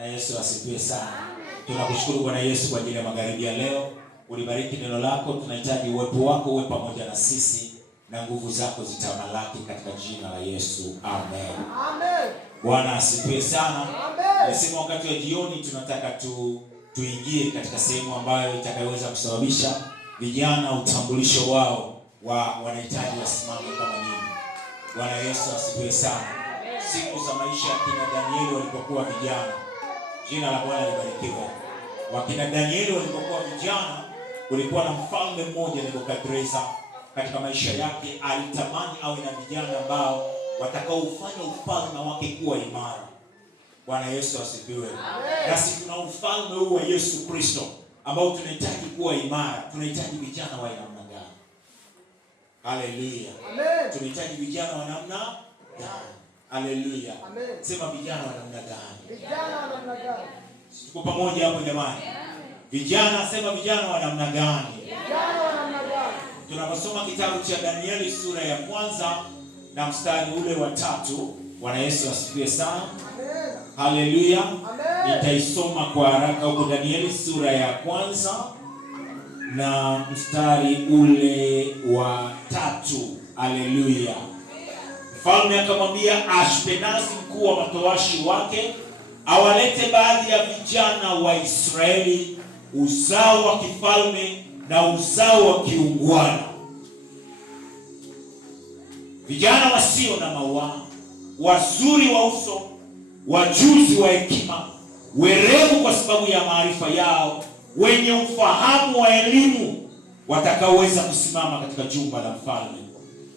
Bwana Yesu asifiwe sana. Tunakushukuru Bwana Yesu kwa ajili ya magharibi ya leo. Ulibariki neno lako, tunahitaji uwepo wako uwe pamoja na sisi na nguvu zako zitamalaki katika jina la Yesu. Amen. Amen. Bwana asifiwe sana. Amen. Nasema wakati wa jioni tunataka tuingie katika sehemu ambayo itakayoweza kusababisha vijana utambulisho wao wanahitaji wasimame kama nini. Bwana Yesu asifiwe sana. Siku za maisha ya kina Danieli walipokuwa vijana, jina la Bwana libarikiwe. Wakina Danieli walipokuwa vijana, kulikuwa na mfalme mmoja Nebukadreza. Katika maisha yake alitamani awe na vijana ambao watakaofanya ufalme wake kuwa imara. Bwana Yesu asifiwe. Nasi tuna ufalme huu wa Yesu Kristo ambao tunahitaji kuwa imara. Tunahitaji vijana wa namna gani? Haleluya. Amen. Tunahitaji vijana wa namna gani? Haleluya. Amen. Sema vijana wa namna gani? Vijana wa namna gani? Tuko pamoja hapo jamani? Vijana, sema vijana wa namna gani? Vijana wa namna gani? Tunaposoma kitabu cha Danieli sura ya kwanza na mstari ule wa 3. Bwana Yesu asifiwe sana. Amen. Haleluya. Amen. Nitaisoma kwa haraka huko Danieli sura ya kwanza na mstari ule wa 3. Haleluya. Mfalme akamwambia Ashpenazi, mkuu wa matowashi wake, awalete baadhi ya vijana wa Israeli, uzao wa kifalme na uzao wa kiungwana, vijana wasio na mawaa, wazuri wa uso, wajuzi wa hekima, werevu kwa sababu ya maarifa yao, wenye ufahamu wa elimu, watakaoweza kusimama katika jumba la mfalme.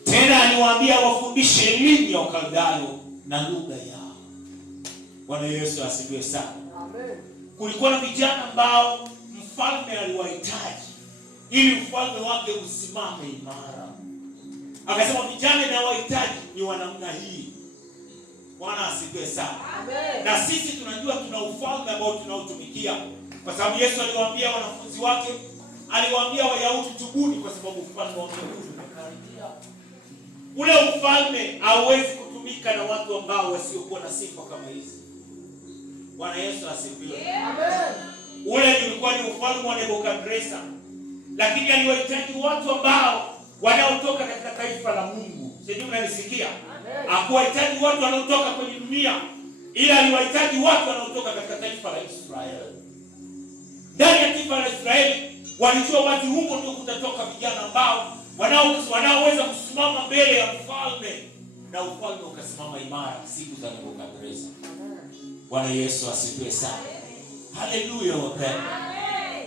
Tena aliwaambia wafundishe elimu ya Ukaldayo na lugha yao. Bwana Yesu asifiwe sana. Amen. Kulikuwa na vijana ambao mfalme aliwahitaji ili ufalme wake usimame imara. Akasema vijana na wahitaji ni wa namna hii. Bwana asifiwe sana. Amen. Na sisi tunajua tuna ufalme ambao tunaotumikia, kwa sababu Yesu aliwaambia wanafunzi wake, aliwaambia Wayahudi, tubuni kwa sababu ufalme wa Mungu umekaribia. Ule ufalme hauwezi kutumika na watu ambao wasiokuwa na sifa kama hizi. Bwana Yesu asifiwe. Amen. Ule ulikuwa ni ufalme wa Nebukadreza, lakini aliwahitaji watu ambao wanaotoka katika taifa la Mungu. Sijui mnanisikia? Hakuwahitaji watu wanaotoka kwenye dunia, ila aliwahitaji watu wanaotoka katika taifa la Israeli. Ndani ya taifa la Israeli walijua watu huko ndio kutatoka vijana ambao wanaoweza kusimama mbele ya mfalme na ufalme ukasimama imara siku za Nebukadreza. Bwana Yesu asifiwe sana. Haleluya wapendwa.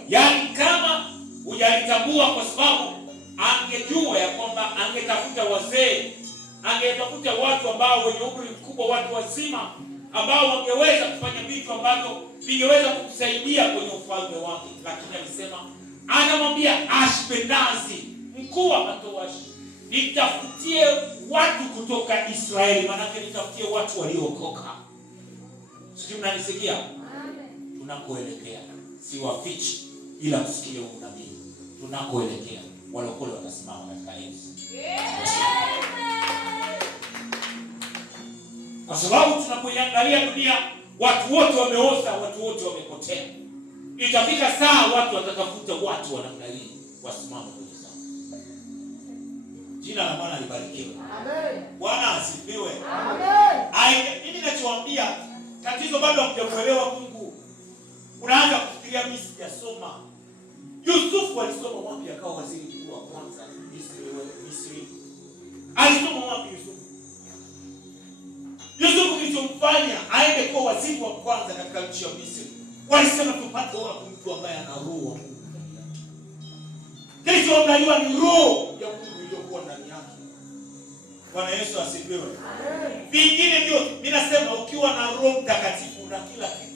Yaani kama hujalitambua, kwa sababu angejua ya kwamba angetafuta wazee, angetafuta watu ambao wenye umri mkubwa, watu wazima ambao wangeweza kufanya vitu ambavyo vingeweza kumsaidia kwenye ufalme wake. Lakini alisema, anamwambia Ashpenazi, mkuu wa matowashi, nitafutie watu kutoka Israeli, manake nitafutie watu waliookoka. Sijui mnanisikia? Tunakoelekea si wafichi, ila msikie unabii. Tunakoelekea walokole watasimama katika Yesu. Kwa sababu tunapoiangalia dunia, watu wote wameoza, watu wote wamepotea. Itafika saa watu watatafuta watu wa namna hii wasimame kwenye zamu. Jina la Bwana libarikiwe. Amen. Bwana asifiwe. Amen. Mimi ninachowaambia, tatizo bado hamjaelewa Mungu. Unaanza kufikiria mimi sijasoma. Yusufu alisoma wapi akawa waziri mkuu wa kwanza Misri? Alisoma wapi Yusufu? Yusufu kilichomfanya aende kuwa waziri wa kwanza katika nchi ya Misri, walisema tupate wapi mtu ambaye ana roho wa Mungu. Kilichoangaliwa ni roho ya Mungu iliyokuwa ndani yake. Bwana Yesu asifiwe. Amen. Vingine ndio mimi nasema, ukiwa na Roho Mtakatifu na kila kitu.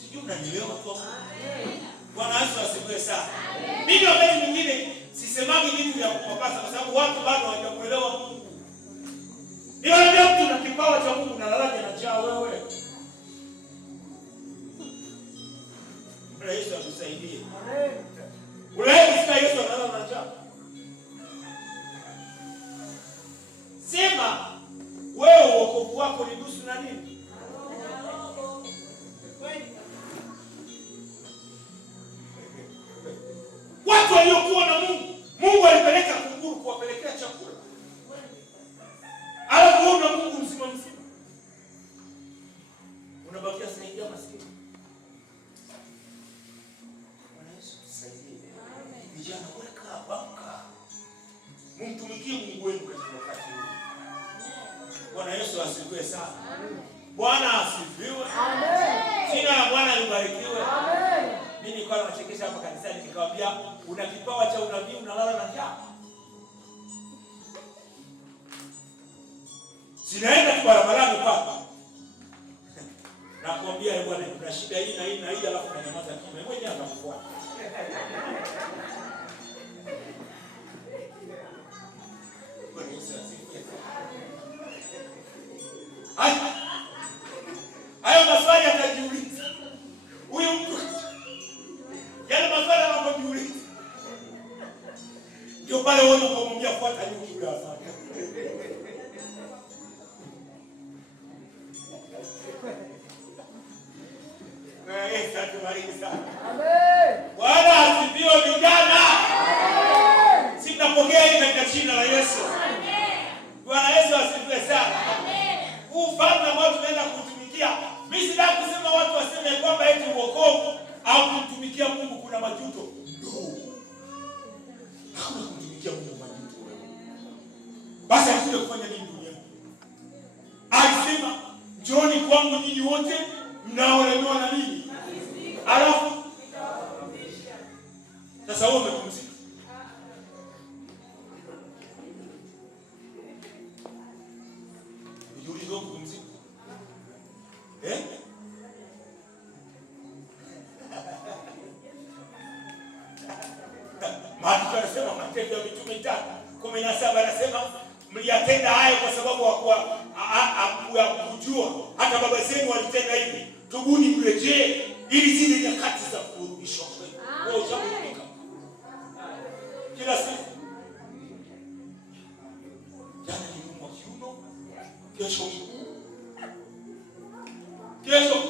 Sijui mnanielewa tu. Bwana Yesu asifiwe sana. Mimi wakati mwingine sisemagi vitu vya kupapasa, kwa sababu watu bado hawajamuelewa Mungu. Niwaambia mtu na kipawa cha Mungu na lalaje na njaa wewe. Bwana Yesu atusaidie. Amen. Unaye kusikia Yesu analala na njaa? Sema wewe wokovu wako ni nusu na nini? Bwana asifiwe. Amen. Jina la Bwana libarikiwe. Amen. Mimi nilikuwa nachekesha hapa kanisani nikamwambia una kipawa cha unabii unalala na njaa. Sinaenda tu barabarani papa. Nakwambia Bwana kuna shida hii na hii na hii alafu unanyamaza kimya. Mwenyewe atakufuata. Hayo maswali atajiuliza. Huyu mtu yale maswali anapojiuliza. Ndio pale wewe unapomwambia fuata hiyo yule asante. Amen. Bwana asifiwe vijana. Sitapokea hii katika jina la Yesu. Amen. Bwana Yesu asifiwe sana. Amen. Ufalme ambao tunaenda kutumikia, mimi sitaki kusema watu waseme kwamba eti wokovu au kumtumikia Mungu kuna majuto. No. Hakuna kumtumikia Mungu majuto. Basi asije kufanya nini duniani? Alisema, "Njooni kwangu nyinyi wote mnaolemewa na nini?" Alafu sasa wewe umepumzika. Ujiulize kupumzika. Maandiko yanasema Matendo ya Mitume 3:17 anasema mliyatenda hayo kwa sababu ya kujua hata baba zenu walitenda hivi. Tubuni mrejee ili zile nyakati za kurudishwa kwenu. Wewe ushakumbuka. Kila siku. Jana ni mwa kiuno, kesho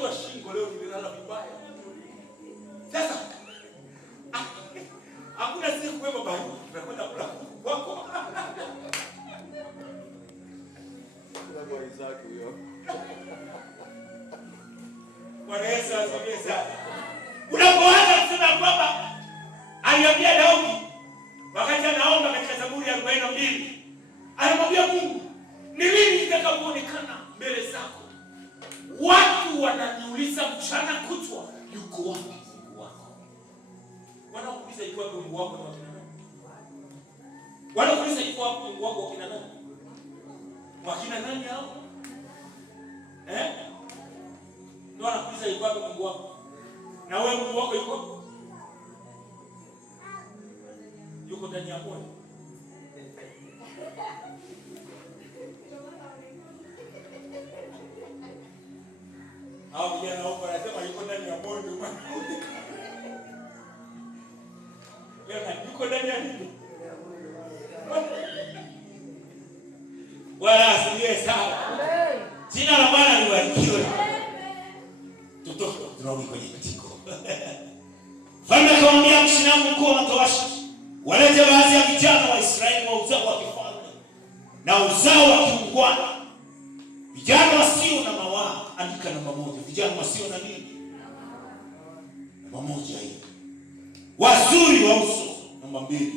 kwa shingo, leo nimelala vibaya. Sasa hakuna siku wewe baba, tunakwenda kula kwako. Kwa Isaac huyo. Bwana Yesu asifiwe sana. Unapoanza kusema kwamba aliambia Daudi wakati anaomba katika Zaburi ya 42, anamwambia Mungu, ni lini nitakapoonekana mbele zako? Watu wananiuliza mchana kutwa, yuko wapi Mungu wako? Wanakuuliza yuko wapi Mungu wako na wakina nani? Wanakuuliza yuko wapi Mungu wako wakina nani? Wakina nani hao? Ndio anakuuliza yuko wapi Mungu wako? Na wewe Mungu wako yuko? Yuko ndani ya moyo. Hao vijana wao wanasema yuko ndani ya moyo ndio maana. Yuko ndani ya nini? Bwana asifiwe sana. Amen. Jina la Bwana libarikiwe. Tunarudi kwenye kitiko. Mfalme akamwambia Mshinamu mkuu wa matowashi, walete baadhi ya vijana wa Israeli wa uzao wa kifalme na uzao wa kiungwana, vijana wasio na mawaa. Andika namba moja, vijana wasio na nini? Namba moja hiyo. Wazuri wa uso, namba 2.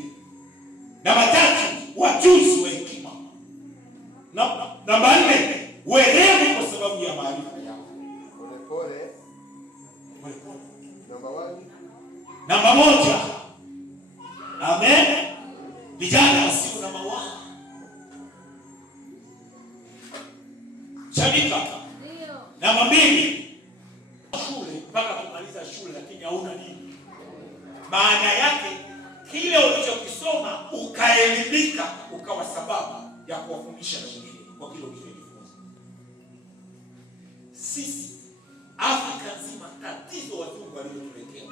Namba 3, wajuzi wa hekima. Namba 4, werevu kwa sababu ya maarifa yao. Pole. Namba 1. Amen. Vijana wasio na mawaa. Shabika. Ndio. Namba 2. Shule mpaka kumaliza shule lakini hauna nini? Maana yake kile ulichokisoma ukaelimika ukawa sababu ya kuwafundisha na wengine kwa kile ulichojifunza. Sisi Afrika nzima tatizo wazungu waliotuletea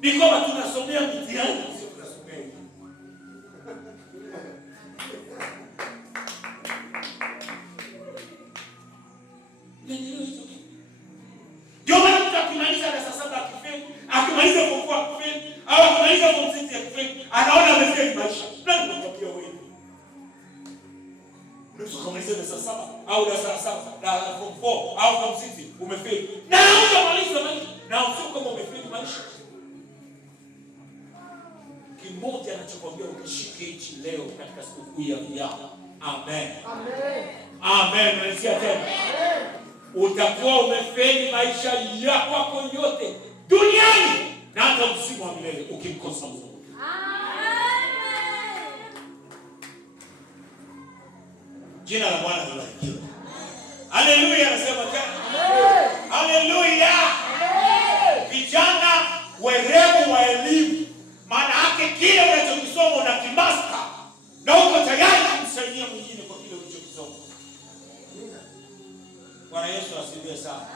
ni kwamba tunasomea mitihani sio tunasomea hivi. Ndio maana mtu akimaliza darasa 7 akifeli, akimaliza form 4 akifeli, au akimaliza form 6 akifeli, anaona amefeli maisha. Nani anakuambia wewe? Unaweza kumaliza darasa 7 au darasa 7 na form 4 au form 6 umefeli. Na unamaliza maisha na usio kama umefeli maisha. Kimoja anachokwambia ukishike hichi leo katika siku kuu ya vijana. Amen. Amen. Amen. Nasikia tena. Amen. utakuwa umefeli maisha yako yote duniani na hata uzima wa milele ukimkosa Mungu. Jina la Bwana libarikiwe. Haleluya, anasema tena. Haleluya. Vijana werevu wa elimu, maana yake kile unachokisoma unakimasta na uko tayari kumsaidia mwingine kwa kile ulichokisoma. Bwana Yesu asifiwe sana.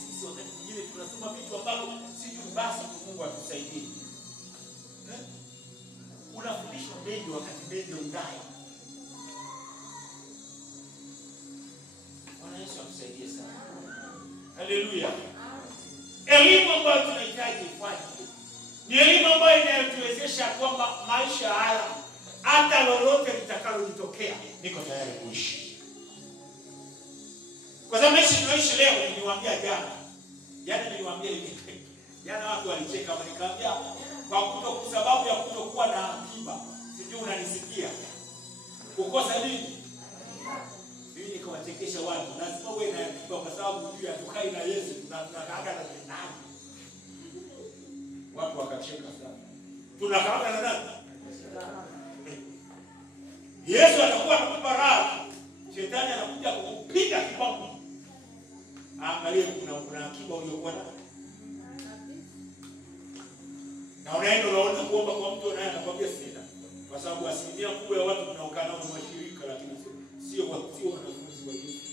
Sisi wakati mwingine tunasoma vitu ambavyo sijui basi Mungu atusaidie. Unafundishwa mengi wakati mengi undai. Bwana Yesu atusaidie sana. Haleluya. Elimu ambayo tunahitaji ifanye ni elimu ambayo inayotuwezesha kwamba maisha haya hata lolote litakalotokea niko tayari kuishi. Kwa sababu maisha tunaishi leo, niliwaambia jana niliwaambia hivi. Jana watu walicheka waniambia kwa sababu ya kutokuwa na akiba. Sijui unanisikia. Kukosa nini? Mimi nikawachekesha watu. Lazima uwe na akiba kwa sababu juu atukai na Yesu tunakaaga na shetani. Watu wakacheka sana. Tunakaaga na nani? Yesu atakuwa anakupa raha. Shetani anakuja kukupiga kibao. Angalia kuna akiba uliyokuwa nayo. Na unaenda unaona kuomba kwa mtu naye anakuambia sina. Kwa sababu asilimia kubwa ya watu tunaokaa nao ni mashirika, lakini sio wanafunzi wa Yesu.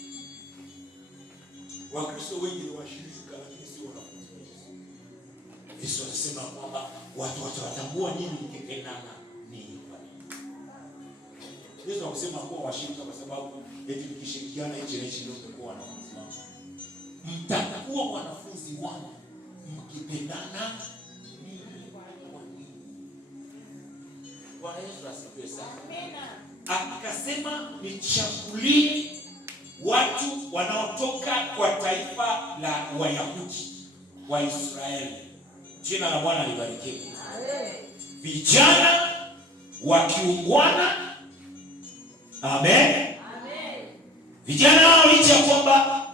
Wakristo wengi ni washirika lakini sio wanafunzi wa Yesu. Yesu anasema kwamba watu watawatambua nini mkipendana ninyi kwa ninyi. Yesu anasema kuwa washirika kwa sababu eti mkishirikiana hichi na hichi ndio mtakuwa wanafunzi wangu. Mtakuwa wanafunzi wangu mkipendana ninyi kwa ninyi. Bwana Yesu asifiwe sana. Amina. Akasema nichagulie watu wanaotoka kwa taifa la Wayahudi wa Israeli. Jina la Bwana libarikiwe. Vijana wakiungwana. Amen. Vijana hao licha kwamba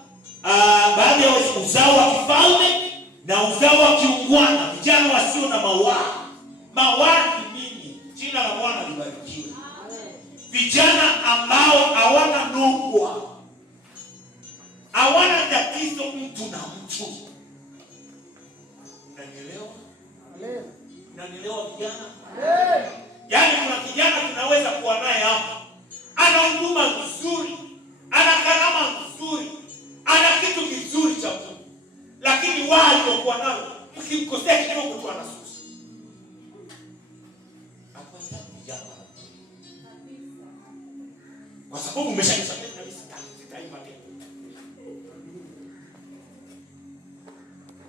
baadhi ya uzao wa kifalme na uzao wa kiungwana, vijana wasio na mawaa ni nini? Jina la Bwana libarikiwe. Vijana ambao hawana nongwa, hawana tatizo mtu na mtu. Unanielewa? Unanielewa vijana? Yaani kuna kijana tunaweza kuwa naye hapa, ana huduma nzuri, ana karama nzuri, ana kitu kizuri cha Mungu, lakini wao kwa nao ukimkosea kidogo tu anasusa. Kwa sababu umeshanisaidia kabisa sitaimba tena.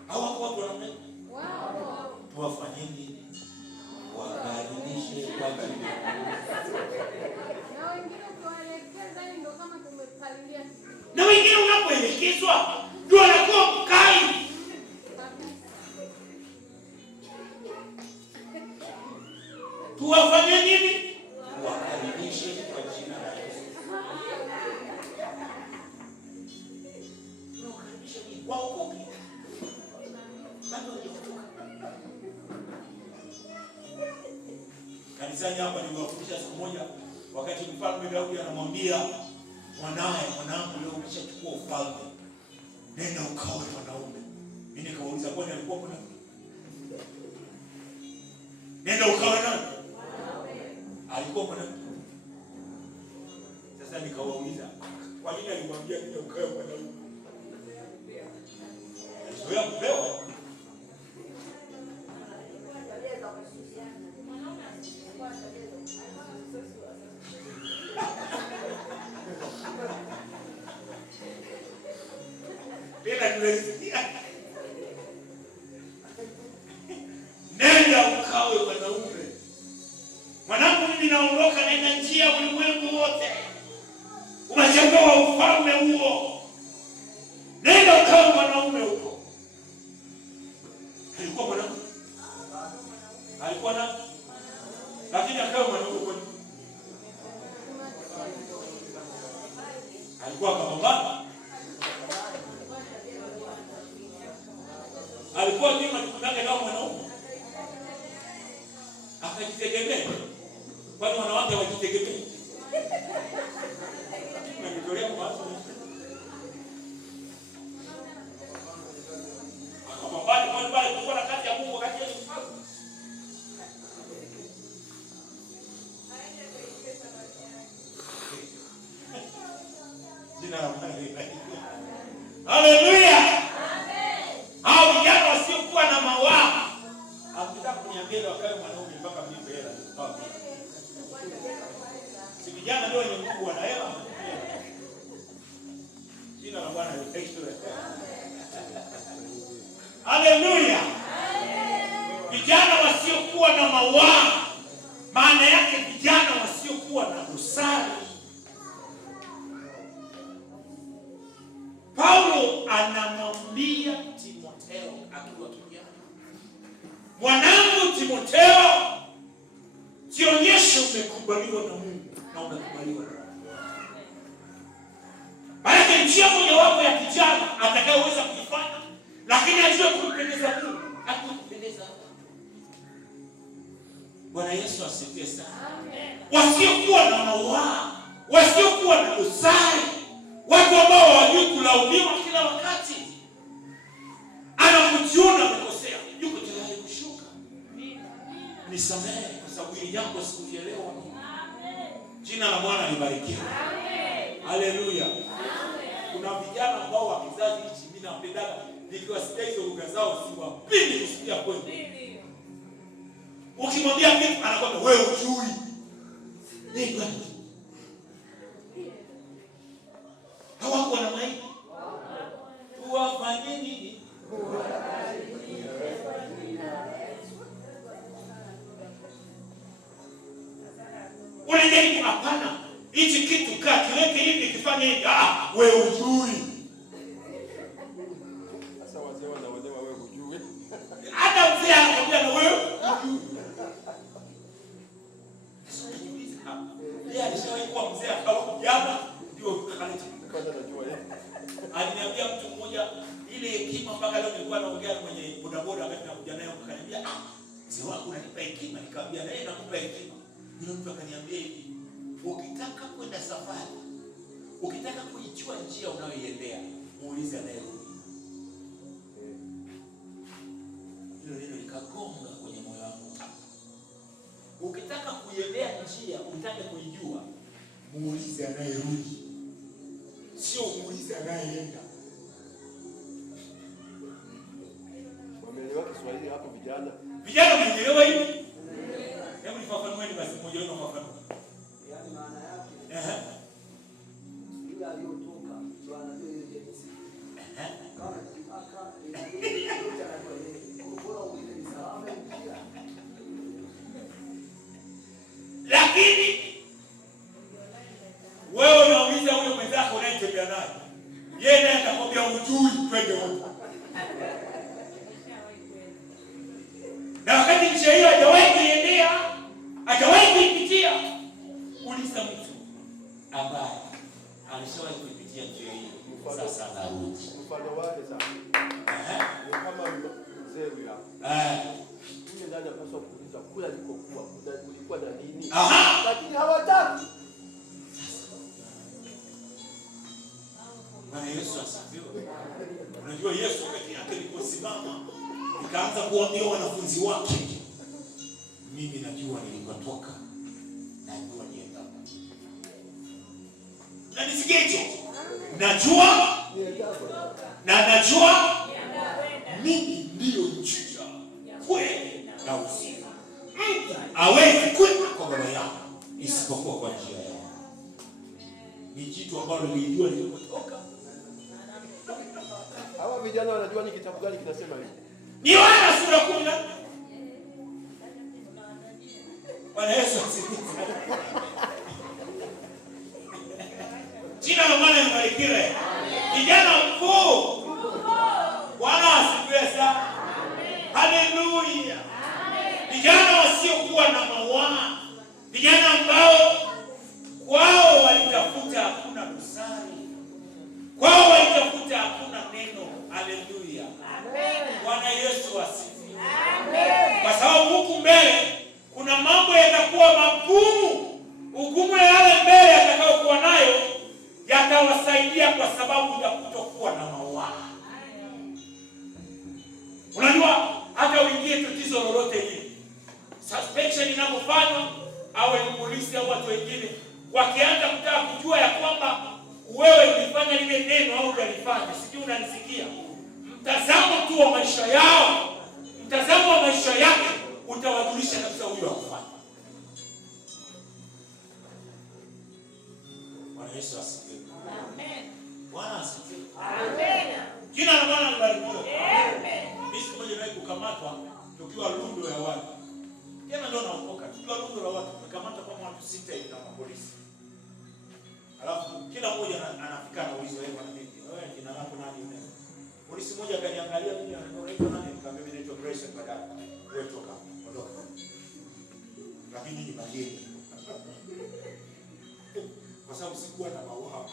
Hawa watu wanamna. Wow. Tuwafanyeni wakaribishe kwa jina. Na wengine kuelekeza ndio kama tumepalilia. Na wengine unapoelekezwa ndio anakuwa mkali. Tuwafanye nini? Wakaribishe kwa jina la Yesu. Tunakaribisha nini? Waokoke. Bado hawajaokoka. Kanisani hapa nimewafundisha siku moja wakati Mfalme Daudi anamwambia mwanae, mwanangu leo umeshachukua ufalme. Nenda ukaoe mwanaume. Mimi nikauliza kwani alikuwa kuna? Nenda ukaoe nani? Alikuwa mwanamke. Sasa nikawauliza, kwa nini alimwambia nini ukae mwanamke? Alizoea kupewa. Bila kulisikia. Nenda ukawe mwanaume. Mwanangu mimi naondoka naenda njia ulimwengu wote. Umechagua ufalme huo. Nenda ukawe mwanaume huko. Alikuwa mwanaume. Alikuwa na lakini akawa mwanaume kwa nini? Alikuwa akapambana. alipokuwa nyuma tukumanga nao mwanaume akajitegemea. Kwani wanawake wajitegemea? Unajitolea kwa watu. Bali kulikuwa na kazi ya Mungu wakati yeye mfalme. Jina la Bwana libarikiwe. Haleluya. Amen. Hao vijana wasiokuwa na mawaa. Hakutaka kuniambia wakae mwanaume mpaka mimi hela. Si vijana ndio wenye nguvu na hela. Jina la Bwana libarikiwe. Haleluya. Vijana wasiokuwa na mawaa, maana yake vijana wasiokuwa na busara. Paulo anamwambia Timotheo akiwa kijana, mwanangu Timotheo, jionyeshe umekubaliwa na Mungu na umekubaliwa na Mungu. Maana njia mojawapo ya kijana atakayeweza kufanya, lakini ajue kumpendeza Mungu, akupendeza. Bwana Yesu asifiwe sana. Amen. Wasiokuwa na mawaa, wasiokuwa na usari, watu ambao hawajui kulaumiwa kila wakati. Anapojiona amekosea, yuko tayari kushuka. Nisamehe kwa sababu hili jambo sikuelewa. Amen. Jina la Bwana libarikiwe. Amen. Haleluya. Amen. Kuna vijana ambao wa kizazi hichi mimi napendaga nikiwasikia hizo lugha zao siwapindi kusikia kweli. Ukimwambia kitu anakwambia wewe hujui. Nini bwana? Hawako na maiki. Tuwafanye nini? Unajaribu hapana. Hichi kitu kaa kiweke hivi kifanye hivi. Wewe hujui. Sasa wazee wanaolewa wewe hujui. Hata mzee anakwambia na wewe hujui. Yeye alishawahi kuwa mzee akawa kijana ndio kaleta. Kwanza najua yeye. Aliniambia mtu mmoja ile hekima mpaka leo nilikuwa naongea kwenye bodaboda wakati nakuja naye akaniambia mzee wangu unanipa hekima, nikamwambia naye nakupa hekima. Yule mtu akaniambia hivi, ukitaka kwenda safari, ukitaka kuijua njia unayoiendea, muulize anayerudi. Hilo neno likagonga kwenye moyo wangu. Ukitaka kuiendea njia, utake kuijua, muulize anayerudi. Sio muulize anayeenda. Wameelewa Kiswahili hapo vijana. Vijana wameelewa hivi? Hebu nifafanueni basi mmoja wenu afafanue. Yaani maana yake yule aliyotoka ndio anajua ile jinsi. Kama akaka inabidi yote anajua yeye. Bora ulize ni salama njia. Lakini wewe unauliza huyo mwenzako unayetembea naye. Yeye naye atakwambia hujui, twende wote. Na wakati njia hiyo hajawahi kuiendea, hajawahi kuipitia, uliza mtu ambaye alishawahi kuipitia njia hiyo. Sasa narudi. Mfano wake sasa. Ni kama mzee huyo. Mimi ndani napaswa kuuliza kula nilikokuwa, kulikuwa na nini? Lakini hawataki. Bwana Yesu asifiwe. Unajua Yesu pekee yake aliposimama nikaanza kuambia wanafunzi wake, mimi najua nilikotoka, najua niendapo. Na nisikicho, najua na najua mimi ndio njia, kweli na uzima. Mtu hawezi kwenda kwa Baba yangu isipokuwa kwa njia yangu. Ni jitu ambalo nilijua nilikotoka. Hawa vijana wanajua ni kitabu gani kinasema hivi? Ni Yohana sura 10. Bwana Yesu asifiwe. Jina la Bwana libarikiwe. Kijana mkuu. Bwana asifiwe sana. Haleluya. Vijana wasiokuwa na mawaa, vijana ambao kwao walitafuta hakuna busara, kwao walitafuta hakuna neno. Haleluya. Bwana Yesu wengine wakianza kutaka kujua ya kwamba wewe ulifanya lile neno au hujalifanya, sijui unanisikia, mtazamo tu wa maisha yao, mtazamo wa maisha yake utawajulisha kabisa huyu hakufanya. Bwana Yesu asifiwe. Amen. Bwana asifiwe. Amen. Jina la Bwana libarikiwe. Amen. Mimi siku moja nilikuwa kukamatwa tukiwa lundo ya watu. Tena ndio naokoka. Tukiwa lundo la watu tumekamata kama watu 6 hivi na polisi. Alafu kila mmoja anafika na ulizo yeye na mimi. Wewe jina lako nani wewe? Polisi mmoja akaniangalia mimi anaitwa nani? Nikamwambia mimi naitwa Grace Badala. Wewe toka. Ondoka. Lakini ni mageni. Kwa sababu sikuwa na maua.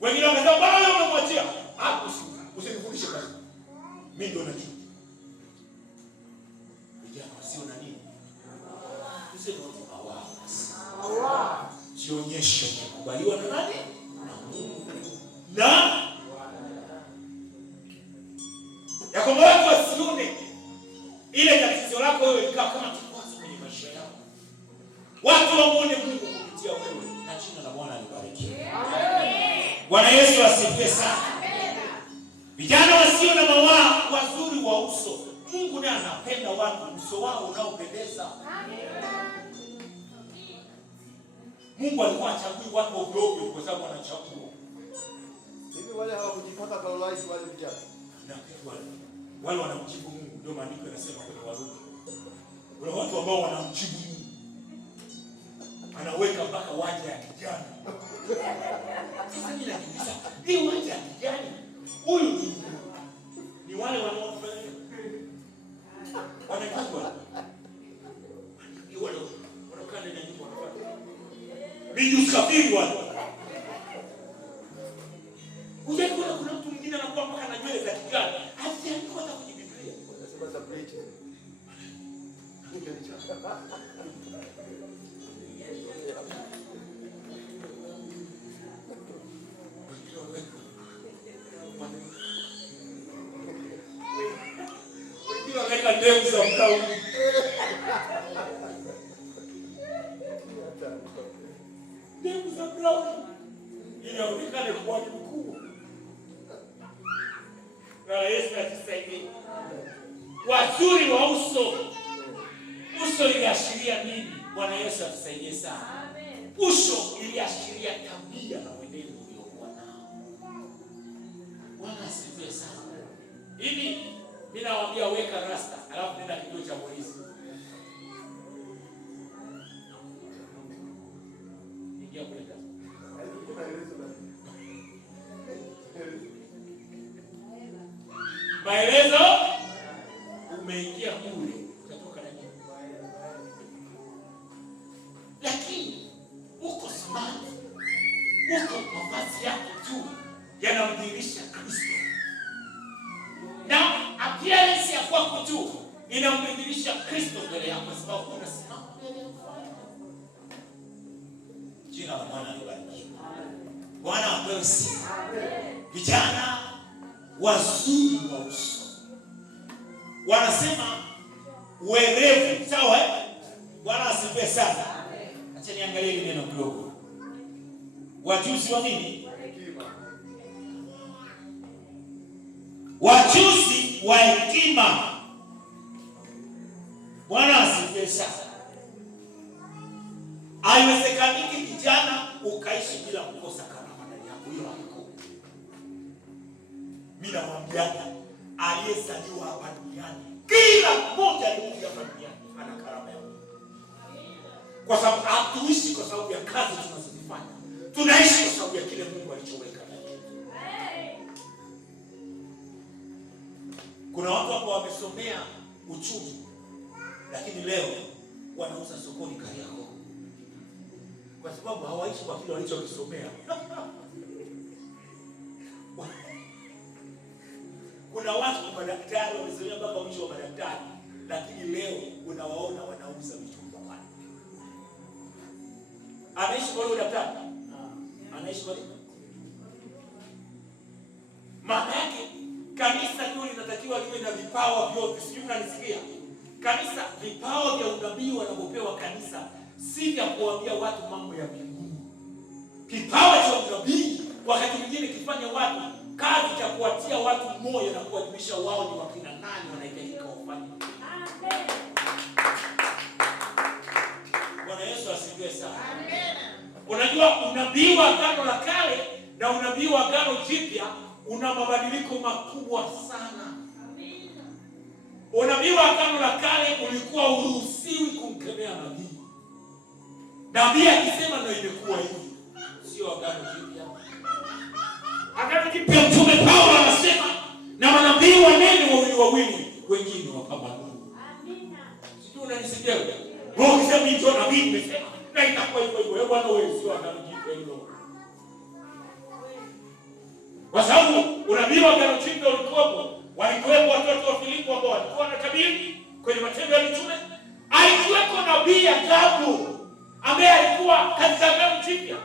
Wengine wakasema bado unamwachia. Hapo usinifundishe kazi. Mimi ndo najua. Vijana wasio na nini? Tuseme watu hawa. Jionyeshe kukubaliwa na nani? Na Mungu. Na ya kwamba watu wasione ile tatizo lako wewe ikawa kama kikwazo kwenye maisha yao. Watu wamuone Mungu kupitia wewe. Na jina la Bwana libarikiwe. Amen. Bwana Yesu asifiwe sana. Amen. Vijana wasio na mawaa, wazuri wa uso. Mungu naye anapenda watu uso wao unaopendeza. Amen. Mungu alikuwa achagui watu ovyo kwa sababu anachagua. Hivi wale hawakujipaka kalolaizi wale vijana. Na wale wanamjibu Mungu, ndio maandiko yanasema kwenye Warumi. Wale watu ambao wanamjibu Mungu. Anaweka mpaka waja ya kijana. Sasa mimi najiuliza, hii waja ya kijana huyu ni wale wanaofanya wanajua. Ni wale wanakaa ndani ya nyumba wanafanya. Mimi usikafiri wale. Unajua kuna mtu mwingine anakuwa mpaka na nywele za kijana. Haziandikwa hata kwenye Biblia. Wanasema za bleach. Wengine wameweka ndevu za mkao. Ndevu za mkao. Inaonekana kuwa ni mkubwa. Na Yesu atusaidie. Wazuri wa uso. Uso iliashiria nini? Bwana Yesu atusaidie sana. Amen. Uso iliashiria tabia na mwenendo uliokuwa nao. Bwana asifiwe sana. Hivi mimi nawaambia weka rasta, alafu nenda kituo cha polisi. Ingia kule ndani. Maelezo umeingia kule utatoka na nini? Lakini uko smart. Uko mavazi yako tu yanamdhihirisha Kristo. Na appearance ya kwako tu inamdhihirisha Kristo mbele yako kwa sababu unasimama mbele ya Bwana. Jina la Bwana libarikiwe. Bwana apewe sifa. Vijana wazuri wa uso. Wanasema werevu, sawa eh? Bwana asifiwe sana. Acha niangalie ile neno kidogo. Wajuzi wa nini? Wajuzi wa hekima. Bwana asifiwe sana. Haiwezekaniki kijana ukaishi bila kukosa karama ndani yako. Hiyo haiko. Mimi nawaambia aliyezaliwa hapa duniani, kila mmoja aliyekuja hapa duniani ana karama yake. Kwa sababu hatuishi kwa sababu ya kazi tunazozifanya. Tunaishi kwa sababu ya kile Mungu alichoweka ndani yetu. Kuna watu ambao wamesomea uchumi lakini leo wanauza sokoni Kariakoo. Kwa sababu hawaishi kwa kile walichokisomea. Kuna watu madaktari wamesomea mpaka mwisho wa madaktari, lakini leo unawaona wanauza mitumba pale. Anaishi kwa yule daktari? Anaishi kwa nini? Maana yake kanisa ndio linatakiwa liwe na vipawa vyote. Sijui mnanisikia? Kanisa, vipawa vya unabii wanavyopewa kanisa si vya kuambia watu mambo ya mbinguni. Kipawa cha unabii wakati mwingine kifanya watu kazi cha kuwatia watu moyo na kuwajulisha wao ni wakina nani wanahitajika wafanye. Amen. Bwana Yesu asifiwe sana. Amen. Unajua unabii wa Agano la Kale na unabii wa Agano Jipya una mabadiliko makubwa sana. Amen. Unabii wa Agano la Kale ulikuwa uruhusiwi kumkemea nabii. Nabii akisema ndio imekuwa hivi. Sio Agano Jipya. Agano Jipya Mtume Paulo anasema na manabii wanene wawili wengine wapambanue. Amina. Sijui unanisikia wewe? Wewe ukisema hicho nabii nimesema na itakuwa hivyo hivyo. Bwana wewe sio Agano Jipya hilo. Kwa sababu unabii wa Agano Jipya walikuwepo watoto wa Filipo ambao walikuwa wanatabiri kwenye Matendo ya Mitume. Alikuwepo nabii Agabu ambaye alikuwa katika Agano Jipya.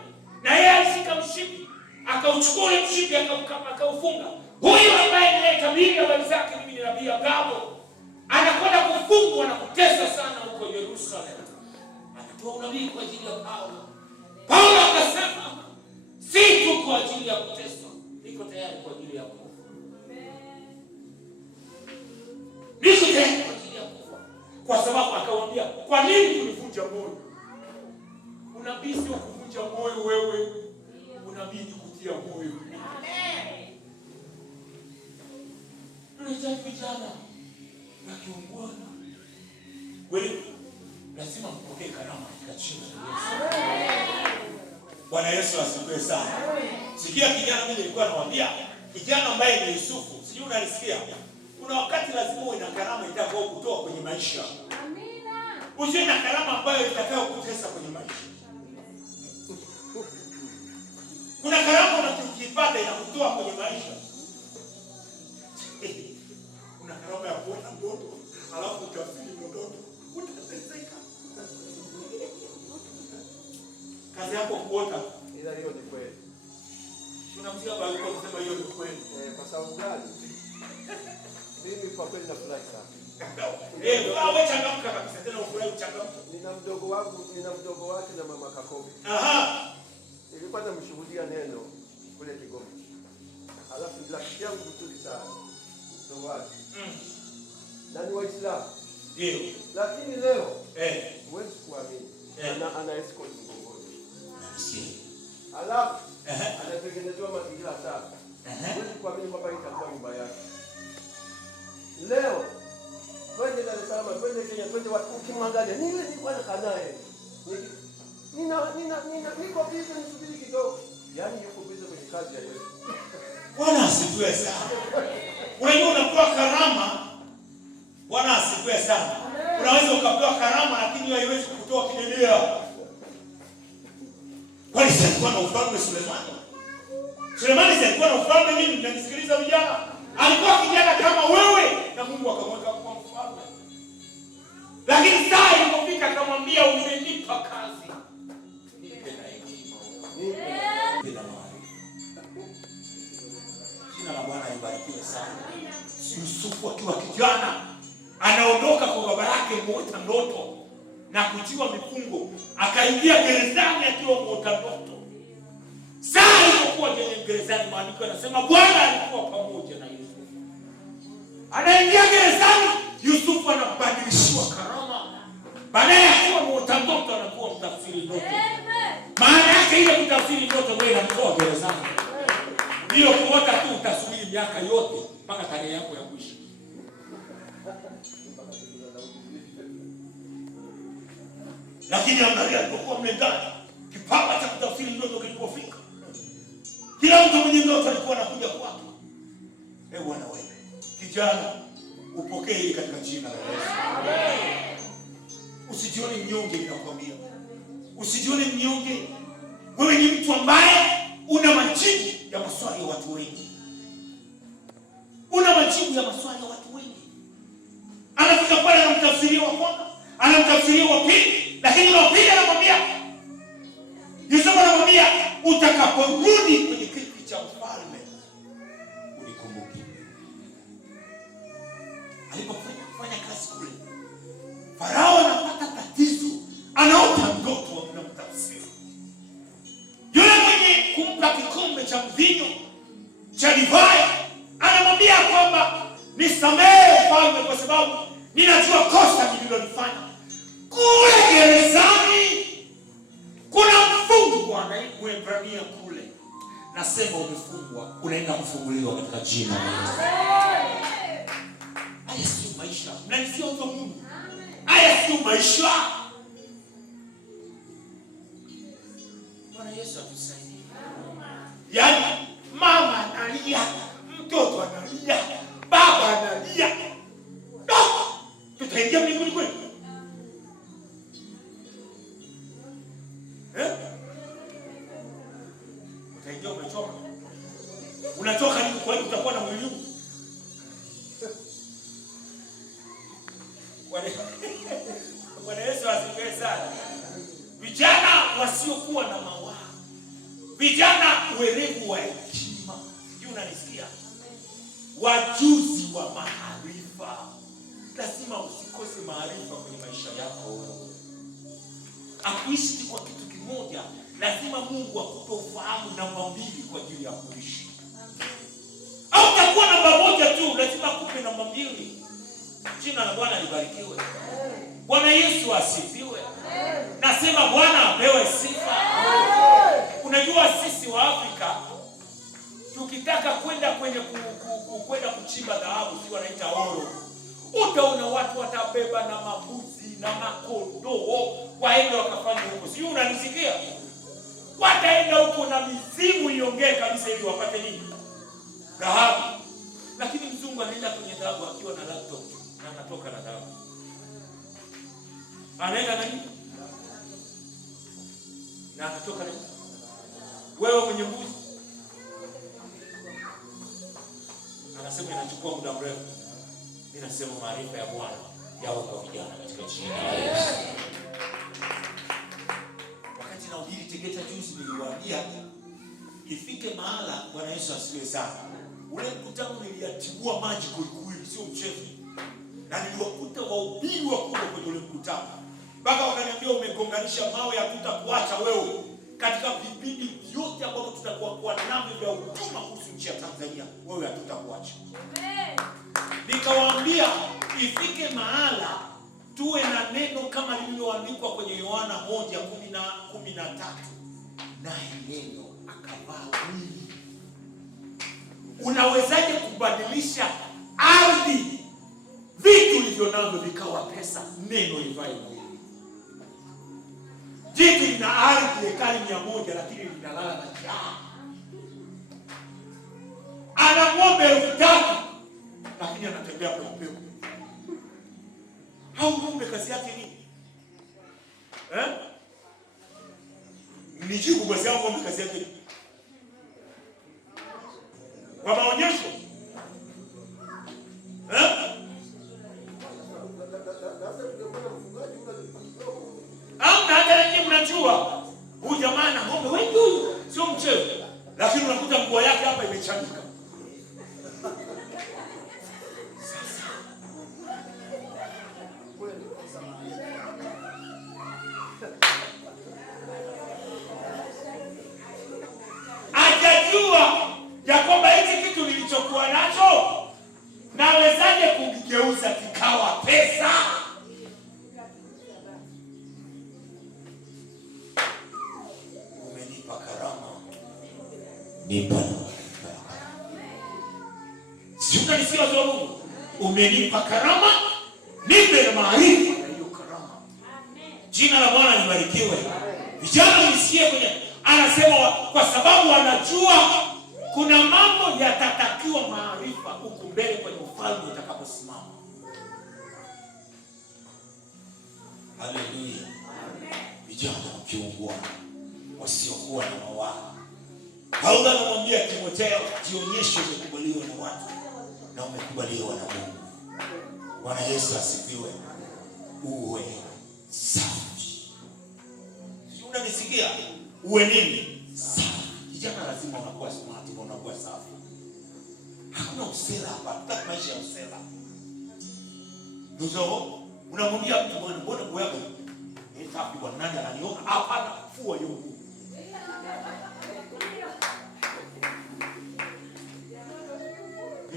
Na yeye alishika mshipi, akauchukua ule mshipi akaufunga. Huyu ambaye anayetabiri habari zake mimi ni nabii Agabu, anakwenda kufungwa na kuteswa sana huko Yerusalemu. Anatoa unabii kwa ajili ya Paulo. Paulo akasema, si tu kwa ajili ya kuteswa, niko tayari kwa ajili ya kufa. Niko tayari kwa ajili ya kufa. Kwa sababu akawaambia, kwa nini kunivunja moyo? Unabii sio kuvunja moyo wewe, unabii ni kutia moyo. Amen. Tunahitaji vijana na kiungwana. Wewe lazima mpokee karama katika jina la Yesu. Amen. Bwana Yesu asifiwe sana. Sikia kijana, mimi nilikuwa nawaambia kijana ambaye ni Yusufu, sijui unalisikia. Kuna wakati lazima uwe na karama itakao kutoa kwenye maisha. Amina. Usiwe na karama ambayo itakao kutesa kwenye maisha. Kuna karama unachokipata inakutoa kwenye maisha. Kuna karama ya kuona ndoto, alafu utafsiri ndoto, utateseka. Kazi yako kuota, ila hiyo ni kweli. Tunamtia bali kwa kusema hiyo ni kweli. Kwa sababu gani? Mimi kwa kweli nafurahi sana. Wewe changamka kabisa, tena ufurahi uchangamke. Nina mdogo wake na mama Kakobe. Aha. Nilikuwa namshuhudia neno kule Kigoma. Alafu rafiki yangu mzuri sana. Mdogo wake. Na ni Waislamu. Ndio. Lakini leo huwezi kuamini. Ana escort mgongoni. Alafu anatengenezewa mazingira safi. Huwezi kuamini kwamba itakuwa nyumba yake. Leo twende Dar es Salaam, twende Kenya, twende watu ukimwangalia. Niwe nilikuwa nakaa naye. Niko busy nisubiri kidogo. Yaani yuko busy kwenye kazi ya Yesu. Bwana asifiwe sana. Unajua unapewa karama. Bwana asifiwe sana. Unaweza ukapewa karama lakini haiwezi kukutoa kidelea. Kwani alikuwa na ufalme Sulemani? Sulemani alikuwa na ufalme nini? Mnanisikiliza vijana? Alikuwa kijana kama wewe na Mungu akamweka kuwa mfalme. Lakini saa ilipofika akamwambia umenipa kazi. Nipe na hekima. Nipe na maarifa. Jina la Bwana libarikiwe sana. Yusufu akiwa kijana anaondoka kwa baba yake muota ndoto na kutiwa mifungo, akaingia gerezani akiwa muota ndoto. Saa ilipokuwa gerezani, maandiko yanasema Bwana alikuwa pamoja na Yusufu. Anaingia gerezani, Yusufu anabadilishiwa karama. Baadaye akiwa muota ndoto anakuwa mtafsiri ndoto. Maana yake ile kutafsiri ndoto ndio inamtoa gerezani. Ndio kuota tu utasubiri miaka yote mpaka tarehe yako ya kuishi. Lakini angalia alipokuwa mlengani, kipawa cha kutafsiri ndoto kilipofika, kila mtu mwenye ndoto alikuwa anakuja kwake. Bwana wewe, kijana, upokee hili katika jina la Yesu. Amen. Usijione mnyonge, ninakwambia. Usijione mnyonge. Wewe ni mtu ambaye una majibu ya maswali ya watu wengi. Una majibu ya maswali ya watu wengi. Anafika pale anamtafsiria wa kwanza, anamtafsiria wa pili, lakini wa pili anamwambia, Yusufu anamwambia, utakaporudi kwenye kiti cha ufalme unikumbuke. Alipofanya kazi kule, kumpa kikombe cha mvinyo cha divai, anamwambia kwamba nisamehe mfalme, kwa sababu ninajua kosa nililolifanya. Kule gerezani kuna mfungwa na Mwebrania kule, nasema umefungwa, unaenda kufunguliwa katika jina la Yesu. Haya sio maisha, mnanisikia mtu wa Mungu? Haya sio maisha. Bwana Yesu atusaidie. Yaani mama analia, mtoto analia, baba analia. Tutaingia mbinguni kweli? Utaingia umechoka. Unachoka nini kwa hiyo utakuwa na mwili huu? Bwana Yesu asifiwe sana. Vijana wasiokuwa na mawazo, vijana werevu wa hekima, sijui unanisikia? Wajuzi wa maarifa. Lazima usikose maarifa kwenye maisha yako wewe. Akuishi kwa kitu kimoja, lazima Mungu akupe ufahamu namba 2 kwa ajili ya kuishi. Au utakuwa namba 1 tu, lazima akupe namba 2. Jina la Bwana libarikiwe. Bwana Yesu asifiwe. Nasema Bwana apewe sifa. Unajua sisi wa Afrika tukitaka kwenda kwenye kwenda kuchimba dhahabu, si wanaita oro, utaona watu watabeba na mabuzi na makondoo waende wakafanya huko. Sio, unanisikia? Wataenda huko na mizimu iongee kabisa ili wapate nini? Dhahabu. Lakini mzungu anaenda kwenye dhahabu akiwa na laptop na anatoka na dhahabu. Anaenda na nini? Na anatoka na nini? Wewe mwenye mbuzi anasema inachukua muda mrefu. Mimi nasema maarifa ya Bwana yawe kwa vijana katika jina la Yesu. Wakati nahubiri Tegeta juzi niliwaambia ifike mahala, Bwana Yesu asifiwe sana, ule mkutano niliatibua maji kweli, sio mchezo. Na niliwakuta wahubiri wakubwa kwenye ule mkutano, mpaka wakaniambia umegonganisha mawe, hatutakuacha wewe katika vipindi vyote ambavyo tutakuwa navyo vya huduma kuhusu nchi ya Tanzania, wewe hatutakuacha. Nikawaambia ifike mahala tuwe na neno kama lililoandikwa kwenye Yohana 1:13, naye neno akavaa mwili. Unawezaje kubadilisha ardhi, vitu ulivyo navyo vikawa pesa? Neno livae mwili. Jitu lina ardhi ekari 100 lakini linalala na njaa. Ana ng'ombe 3,000 lakini anatembea kwa upepo. Hao ng'ombe kazi yake nini? Nijibu kwa sababu ng'ombe kazi yake nini? Kwa maonyesho? Mnajua huyu jamaa na ng'ombe wengi, huyu sio mchezo, lakini unakuta nguo yake hapa imechanika. Ajajua ya kwamba hiki kitu nilichokuwa nacho nawezaje kugeuza kikawa pesa. Nipa shuka nisikia watu wa Mungu, umenipa karama, nipe na maarifa na hiyo karama. Jina la Bwana libarikiwe. Vijana msikie kwenye anasema kwa sababu anajua kuna mambo yatatakiwa maarifa huko mbele kwenye ufalme utakaposimama. Haleluya. Vijana wakiungua wasiokuwa na mawazo. Paulo anamwambia Timotheo, jionyeshe umekubaliwa na watu na umekubaliwa na Mungu. Bwana Yesu asifiwe. Uwe safi. Unanisikia? Uwe nini? Safi. Kijana lazima unakuwa smart, unakuwa safi. Hakuna usela hapa, tutaki maisha ya usela. Ndio unamwambia mtu, bwana mbona nguo yako ni safi, bwana nani ananiona? Hapana, fua hiyo nguo.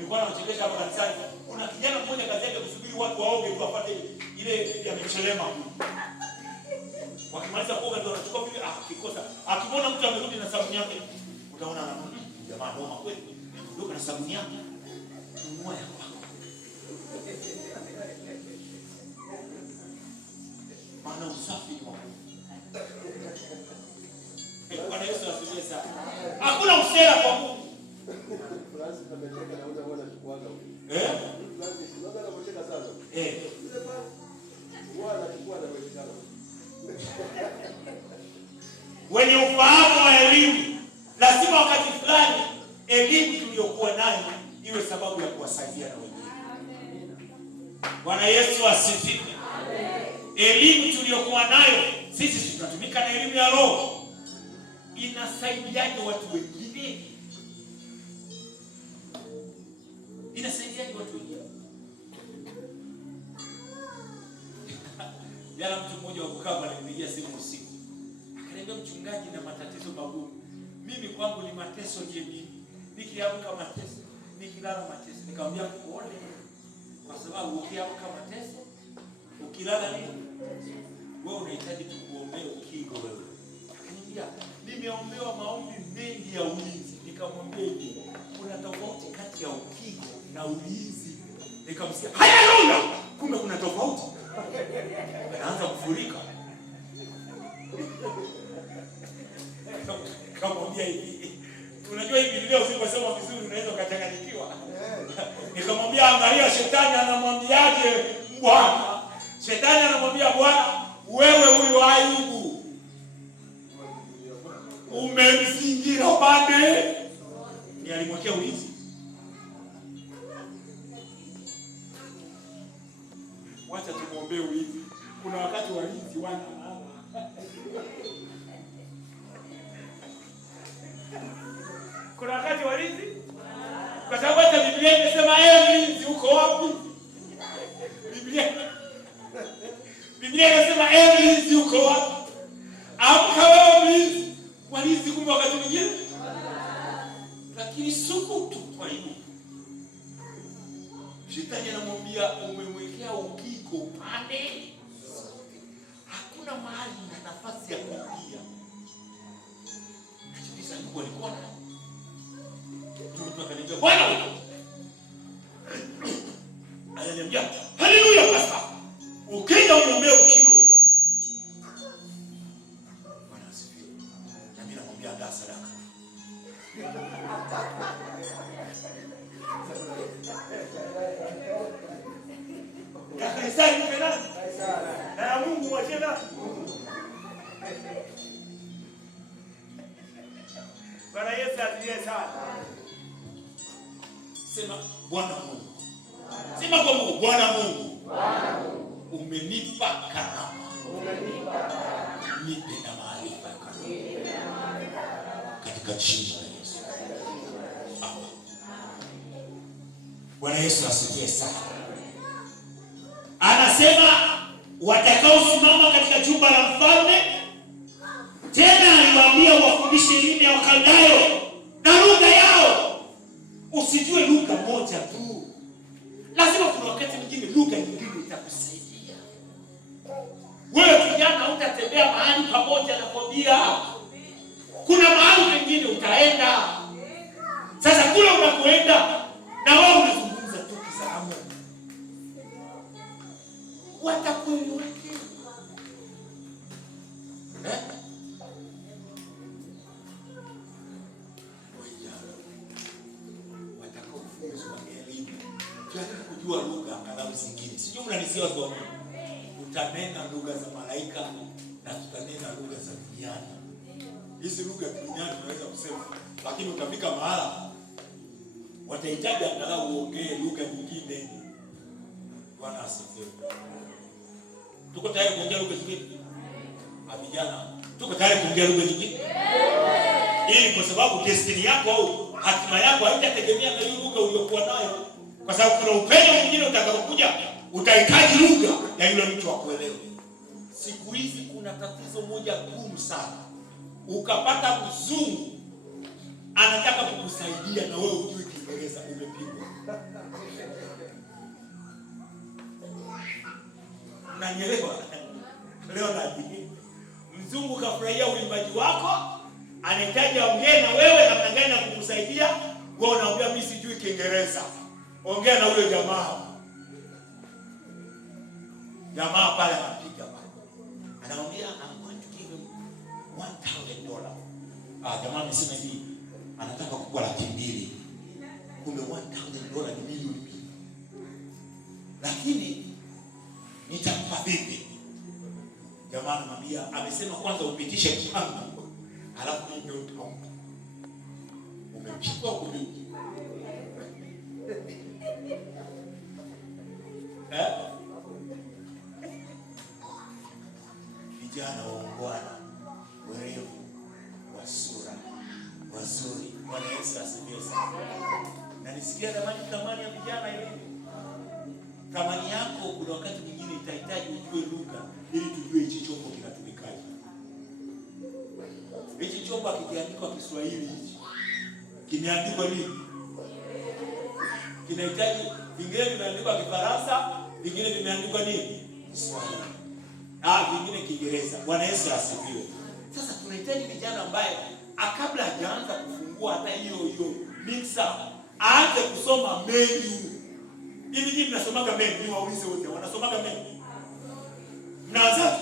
Nilikuwa nawachekesha hapa kanisani. Kuna kijana mmoja kazi yake kusubiri watu waoge tu apate ile ya michelema. Wakimaliza kuoga ndio anachukua vile akikosa. Akimwona mtu amerudi na sabuni yake, utaona anarudi. Jamaa noma kweli. Ndio na sabuni yake. Moya kwako. Maana usafi ni wako. Bwana Yesu asifiwe sana. Hakuna usela kwa Mungu. Francis amecheka na unaona chukwaga huko. Francis unaona anacheka sana. Bwana chukua na wekana. Wenye ufahamu wa elimu lazima wakati fulani elimu tuliyokuwa nayo iwe sababu ya kuwasaidia na wengine. Bwana Yesu asifiwe. Elimu tuliyokuwa nayo sisi tunatumika na elimu ya roho. Inasaidiaje watu wengine? Inasaidiaje watu wengine? Jana mtu mmoja wa Bukavu alinipigia simu usiku. Akaniambia, mchungaji, na matatizo magumu. Mimi kwangu ni mateso je, nikiamka mateso, nikilala mateso. Nikamwambia pole, kwa sababu ukiamka mateso, ukilala nini? Wewe unahitaji tukuombee ukigo wewe. Akaniambia, nimeombewa maombi mengi ya ulinzi. Nikamwambia hivi, kuna tofauti kati ya ukigo na ulinzi. Nikamsikia, haleluya! Kumbe kuna tofauti. Anaanza kufurika. Nikamwambia hivi, unajua hii Biblia usiposoma vizuri unaweza ukachanganyikiwa. Nikamwambia, angalia shetani anamwambiaje Bwana. Shetani anamwambia Bwana, wewe huyu Ayubu umemzingira pande. Ni alimwekea ulinzi. Wacha tumuombee ulinzi. Kuna wakati walinzi wana kuna wakati walinzi, kwa sababu hata Biblia inasema mlinzi uko wapi? Biblia inasema mlinzi uko wapi? Amka wewe mlinzi. Walinzi kumbe wakati mwingine, lakini sukutu kwa hiyo shetani anamwambia umemwekea ukiko pande. Hakuna mahali na nafasi ya kuingia. Najiuliza Mungu alikuwa na mtu akaniambia, Bwana ananiambia, haleluya pasta. Ukija unaombea ukiko. Bwana asifiwe. Na mimi namwambia ndio sadaka. Ya Kaisari ni nani? Na ya Mungu mwachie nani? Bwana Yesu asifiwe sana. Sema Bwana Mungu. Sema kwa Mungu, Bwana Mungu. Bwana Mungu. Umenipa karama. Umenipa karama. Nipe na maarifa. Nipe na maarifa. Katika jina la Yesu. Amen. Bwana Yesu asifiwe sana. Anasema watakaosimama katika jumba la mfalme. Tena aliwaambia wafundishe elimu ya Wakaldayo na lugha yao. Usijue lugha moja tu. Lazima kuna wakati mwingine lugha nyingine itakusaidia. Wewe kijana utatembea mahali pamoja na kwambia. Kuna mahali pengine utaenda. Sasa kule unakoenda na wewe unazungumza tu Kiislamu. Watakuelewa. Kujua lugha angalau zingine. Sijui mnanisikia watu wangu. Utanena lugha za malaika na tutanena lugha za duniani. Hizi lugha za duniani tunaweza kusema, lakini utafika mahala watahitaji angalau uongee lugha nyingine. Bwana asifiwe. Tuko tayari kuongea lugha nyingine? Vijana, tuko tayari kuongea lugha nyingine? Ili kwa sababu destiny yako au hatima yako haitategemea na hiyo lugha uliyokuwa nayo. Kwa sababu kuna upenyo mwingine utakapokuja utahitaji lugha ya yule mtu akuelewe. Siku hizi kuna tatizo moja gumu sana. Ukapata mzungu anataka kukusaidia. kusaidia na wewe ujue Kiingereza, umepigwa. Unanielewa? Leo nabii mzungu kafurahia uimbaji wako, anahitaji aongee na wewe namna gani ya kukusaidia. Wewe unaambia mimi sijui Kiingereza. Ongea na yule jamaa. Jamaa pale anapiga pale. Anaambia I'm going to give him $1,000. Jamaa amesema hivi, anataka kukupa $200,000. Kumbe $1,000 ni milioni 2. Lakini nitampa vipi? Jamaa anamwambia, amesema kwanza upitishe kiwango, alafu ndio utampa. Umechukua kulipa. Vijana waungwana, werevu, wa sura, wazuri. Bwana Yesu asifiwe sana. Na nisikia thamani ya vijana ile. Thamani yako kuna wakati mwingine itahitaji ujue lugha ili tujue hichi chombo kinatumikaje. Hichi chombo kikiandikwa Kiswahili hichi kimeandikwa nini? Kinahitaji vingine vimeandikwa Kifaransa, vingine vimeandikwa nini? Kiswahili. Vingine Kiingereza. Bwana Yesu asifiwe. Sasa tunahitaji vijana ambaye kabla hajaanza kufungua hata hiyo mixer, aanze kusoma menu. Hivi hivi mnasomaga menu, ni waulize wote wanasomaga menu. Mnaanza?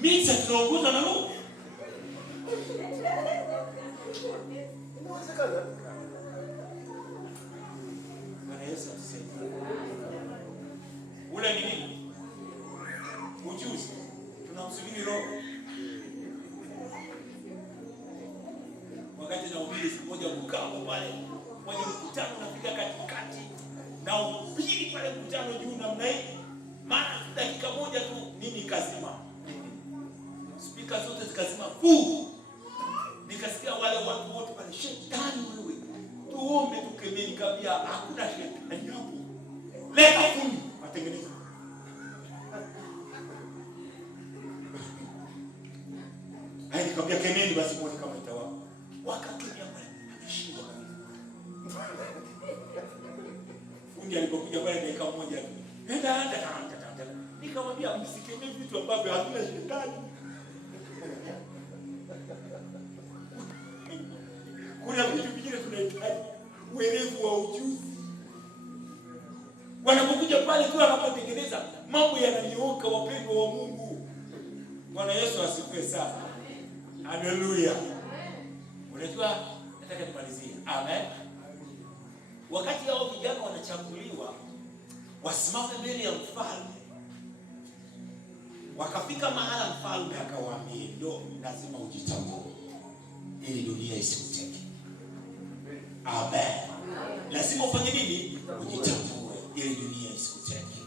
Mixer tunaongoza na roho. Bwana Yesu asifiwe. Ule ni nini? Ujuzi. Tunamsubiri roho. Wakati na ubiri siku moja mkao pale, kwenye mkutano unafika katikati na ubiri pale mkutano juu namna hii. Maana dakika moja tu nini kazima. Speaker zote zikazima fu. Nikasikia wale watu wote pale, shetani wewe. Tuombe tukemee, nikamwambia hakuna shetani hapo. Leta fundi atengeneze. Nikamwambia kemeni basi muone kama itawa. Wakakemea pale, ameshindwa kabisa. Fundi alipokuja pale dakika moja tu. Nenda. Nikamwambia msikemee vitu ambavyo havina shetani. Kuna vitu vingine tunahitaji uelevu wa ujuzi. Wanapokuja pale tu wanapotengeneza mambo yananyooka, wapendwa wa Mungu. Bwana Yesu asifiwe sana. Haleluya. Unajua nataka nimalizie. Amen. Wakati hao vijana wanachaguliwa wasimame mbele ya mfalme. Wakafika mahala mfalme akawaambia, ndio lazima ujitambue ili dunia isikuteke. Amen. Lazima ufanye nini? Ujitambue ili dunia isikuteke.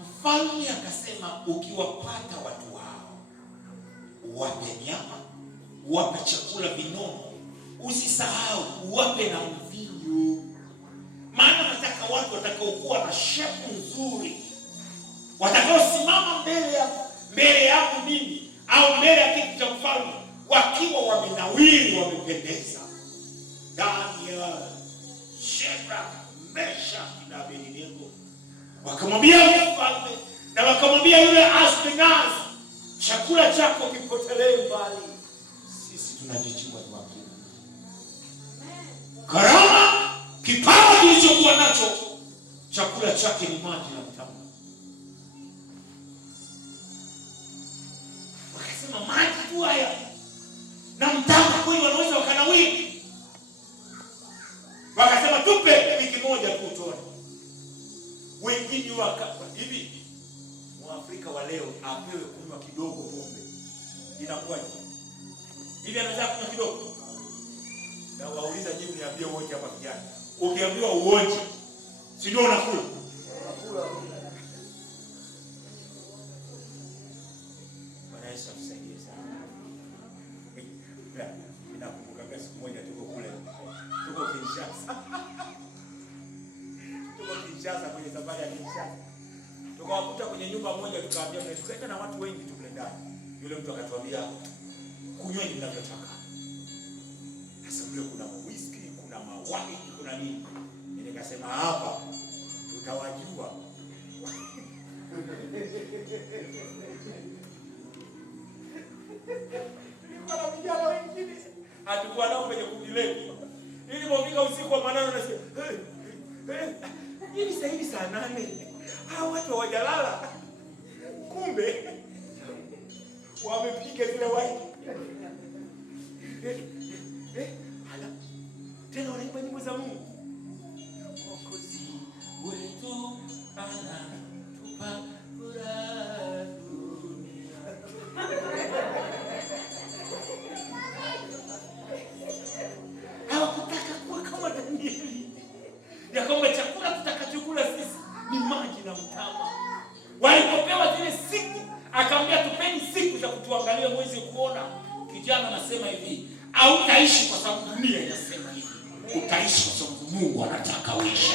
Mfalme akasema, ukiwapata watu hao, uwape nyama, uwape chakula vinono, usisahau uwape na mvinyo. Maana nataka watu watakaokuwa na shepu nzuri, watakaosimama mbele yangu mimi au mbele ya kiti cha mfalme wakiwa wamenawiri, wamependeza. Daniel, Shadrach, Meshach na Abednego wakamwambia mfalme na wakamwambia yule Ashpenaz, chakula chako kipotelee mbali, sisi tunajichua tu wapi. Karama, kipawa kilichokuwa nacho, chakula chake ni maji na mtama. Wakasema maji tu haya na mtama kweli wanaweza wakanawiri. Wakasema tupe wiki moja tu utone. Wengine hivi Mwafrika wa leo apewe kunywa kidogo pombe, inakuwaje? Hivi anataka kunywa kidogo? Na wauliza jibu, niambie wote hapa vijana. Ukiambiwa uonje, si ndio unakula? Bwana Yesu atusaidie sana. Ninakumbuka siku moja tuko kule. Tuko Kinshasa kwenye safari ya Kinshasa. Tukawakuta kwenye nyumba moja, tukaambia mnaenda na watu wengi tu ndani. Yule mtu akatuambia kunyweni mnavyotaka. Sasa mle kuna whisky, kuna mawaki, kuna nini? Nikasema hapa tutawajua. Nilikuwa na vijana wengine hatukuwa nao kwenye kundi letu. Nilipofika usiku wa manane nasikia hivi sasa hivi saa 8 hao watu hawajalala. Kumbe wamepiga zile waini. Hala. Tena wanaimba nyimbo za Mungu. Mwokozi wetu anatupa furaha dunia. Hawakutaka kuwa kama Danieli, ya kwamba chakula tutakachokula sisi ni maji na mtama. Walipopewa zile siku, akamwambia tupeni siku za kutuangalia mwezi kuona. Kijana anasema hivi, hautaishi kwa sababu dunia inasema hivi, utaishi kwa sababu Mungu anataka uishi.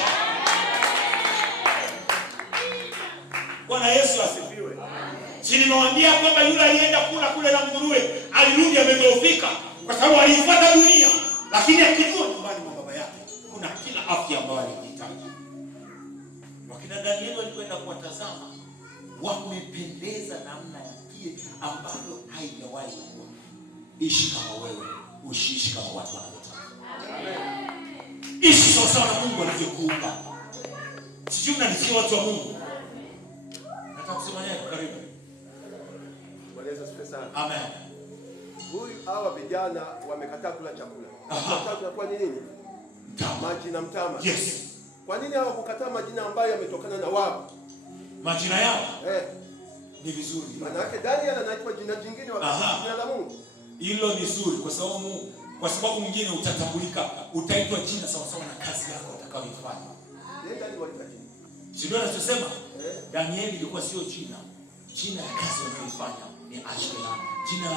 Bwana Yesu asifiwe. Si nimewambia kwamba yule alienda kula kule na nguruwe alirudi amedhoofika kwa sababu aliifuata dunia, lakini akijua nyumbani mwa baba yake kuna kila afya ambayo alihitaji. Wakina Danieli walikwenda kuwatazama, wamependeza namna ya kile ambayo haijawahi kuwa. Ishi kama wewe, usiishi kama watu wanavyotaka. Amen. Ishi sawa sawa na Mungu alivyokuumba. Sijui mnanisikia watu wa Mungu? Nataka kusema neno karibu. Bwana Yesu asifiwe sana. Amen. Hawa vijana wamekataa kula chakula. Wamekataa kwa nini? Maji na mtama. Yes. Kwa nini hawakukataa majina ambayo yametokana na wao? Majina yao? Ni vizuri. Maana yake Daniel anaitwa jina jingine wakati jina la Mungu. Hilo ni zuri kwa sababu mwingine utatambulika, utaitwa jina sawa sawa na kazi yako utakayoifanya. Nenda ni walipa jina. Sio anachosema? Danieli ilikuwa sio jina. Jina la kazi wanayoifanya ni Ashkelon. Jina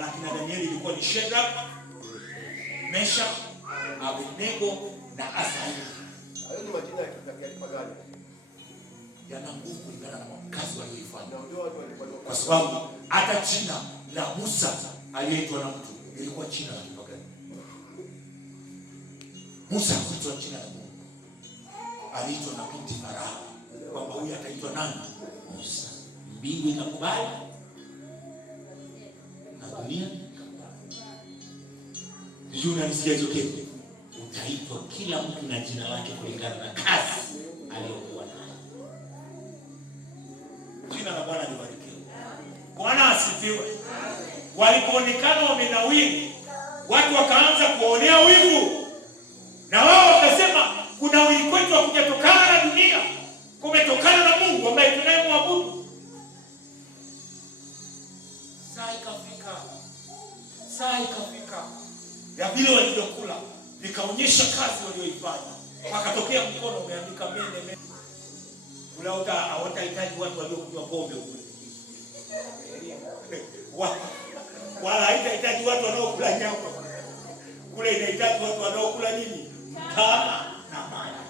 la kina Danieli ilikuwa ni Shadrach, Meshach, Abednego na Azaria. Hayo ni majina ya kipagani. Yana nguvu kulingana na kazi waliyoifanya. Kwa sababu hata jina la Musa aliyeitwa na mtu ilikuwa jina la kipagani. Musa aliitwa jina la Mungu. Aliitwa na binti Farao kwamba huyu ataitwa nani? Musa. Mbingu inakubali na dunia inakubali. Sijui unanisikia hicho kitu? Utaitwa kila mtu na jina lake kulingana na kazi aliyokuwa nayo. Jina la Bwana libarikiwe. Bwana asifiwe. Walipoonekana wamenawiri, watu wakaanza kuonea wivu. Na wao wakasema kuna wingi kwetu hakujatokana na dunia, kumetokana na Mungu ambaye tunayemwabudu. Saa ikafika ya vile walivyokula vikaonyesha kazi walioifanya. Wakatokea mkono umeandika mene. Hawatahitaji watu waliokunywa pombe huko. Wala haitahitaji watu wanaokula nyama. Kule inahitaji watu wanaokula nini? Mtama na maji.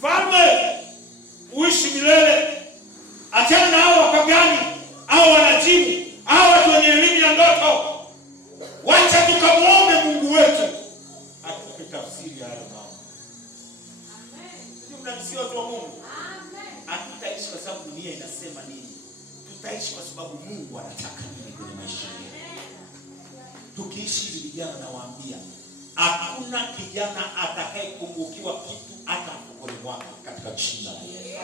Falme uishi milele. Achana na hao wapagani, hao wanajimu, hao watu wenye elimu ya ndoto. Wacha tukamwombe Mungu wetu atupe tafsiri ya hayo mambo. Amen. Ndio mnanisikia watu wa Mungu? Amen. Hatutaishi kwa sababu dunia inasema nini. Tutaishi kwa sababu Mungu anataka nini kwenye maisha yetu. Tukiishi hivi vijana, nawaambia hakuna kijana atakayepungukiwa kitu hata mfukoni mwake katika jina la Yesu.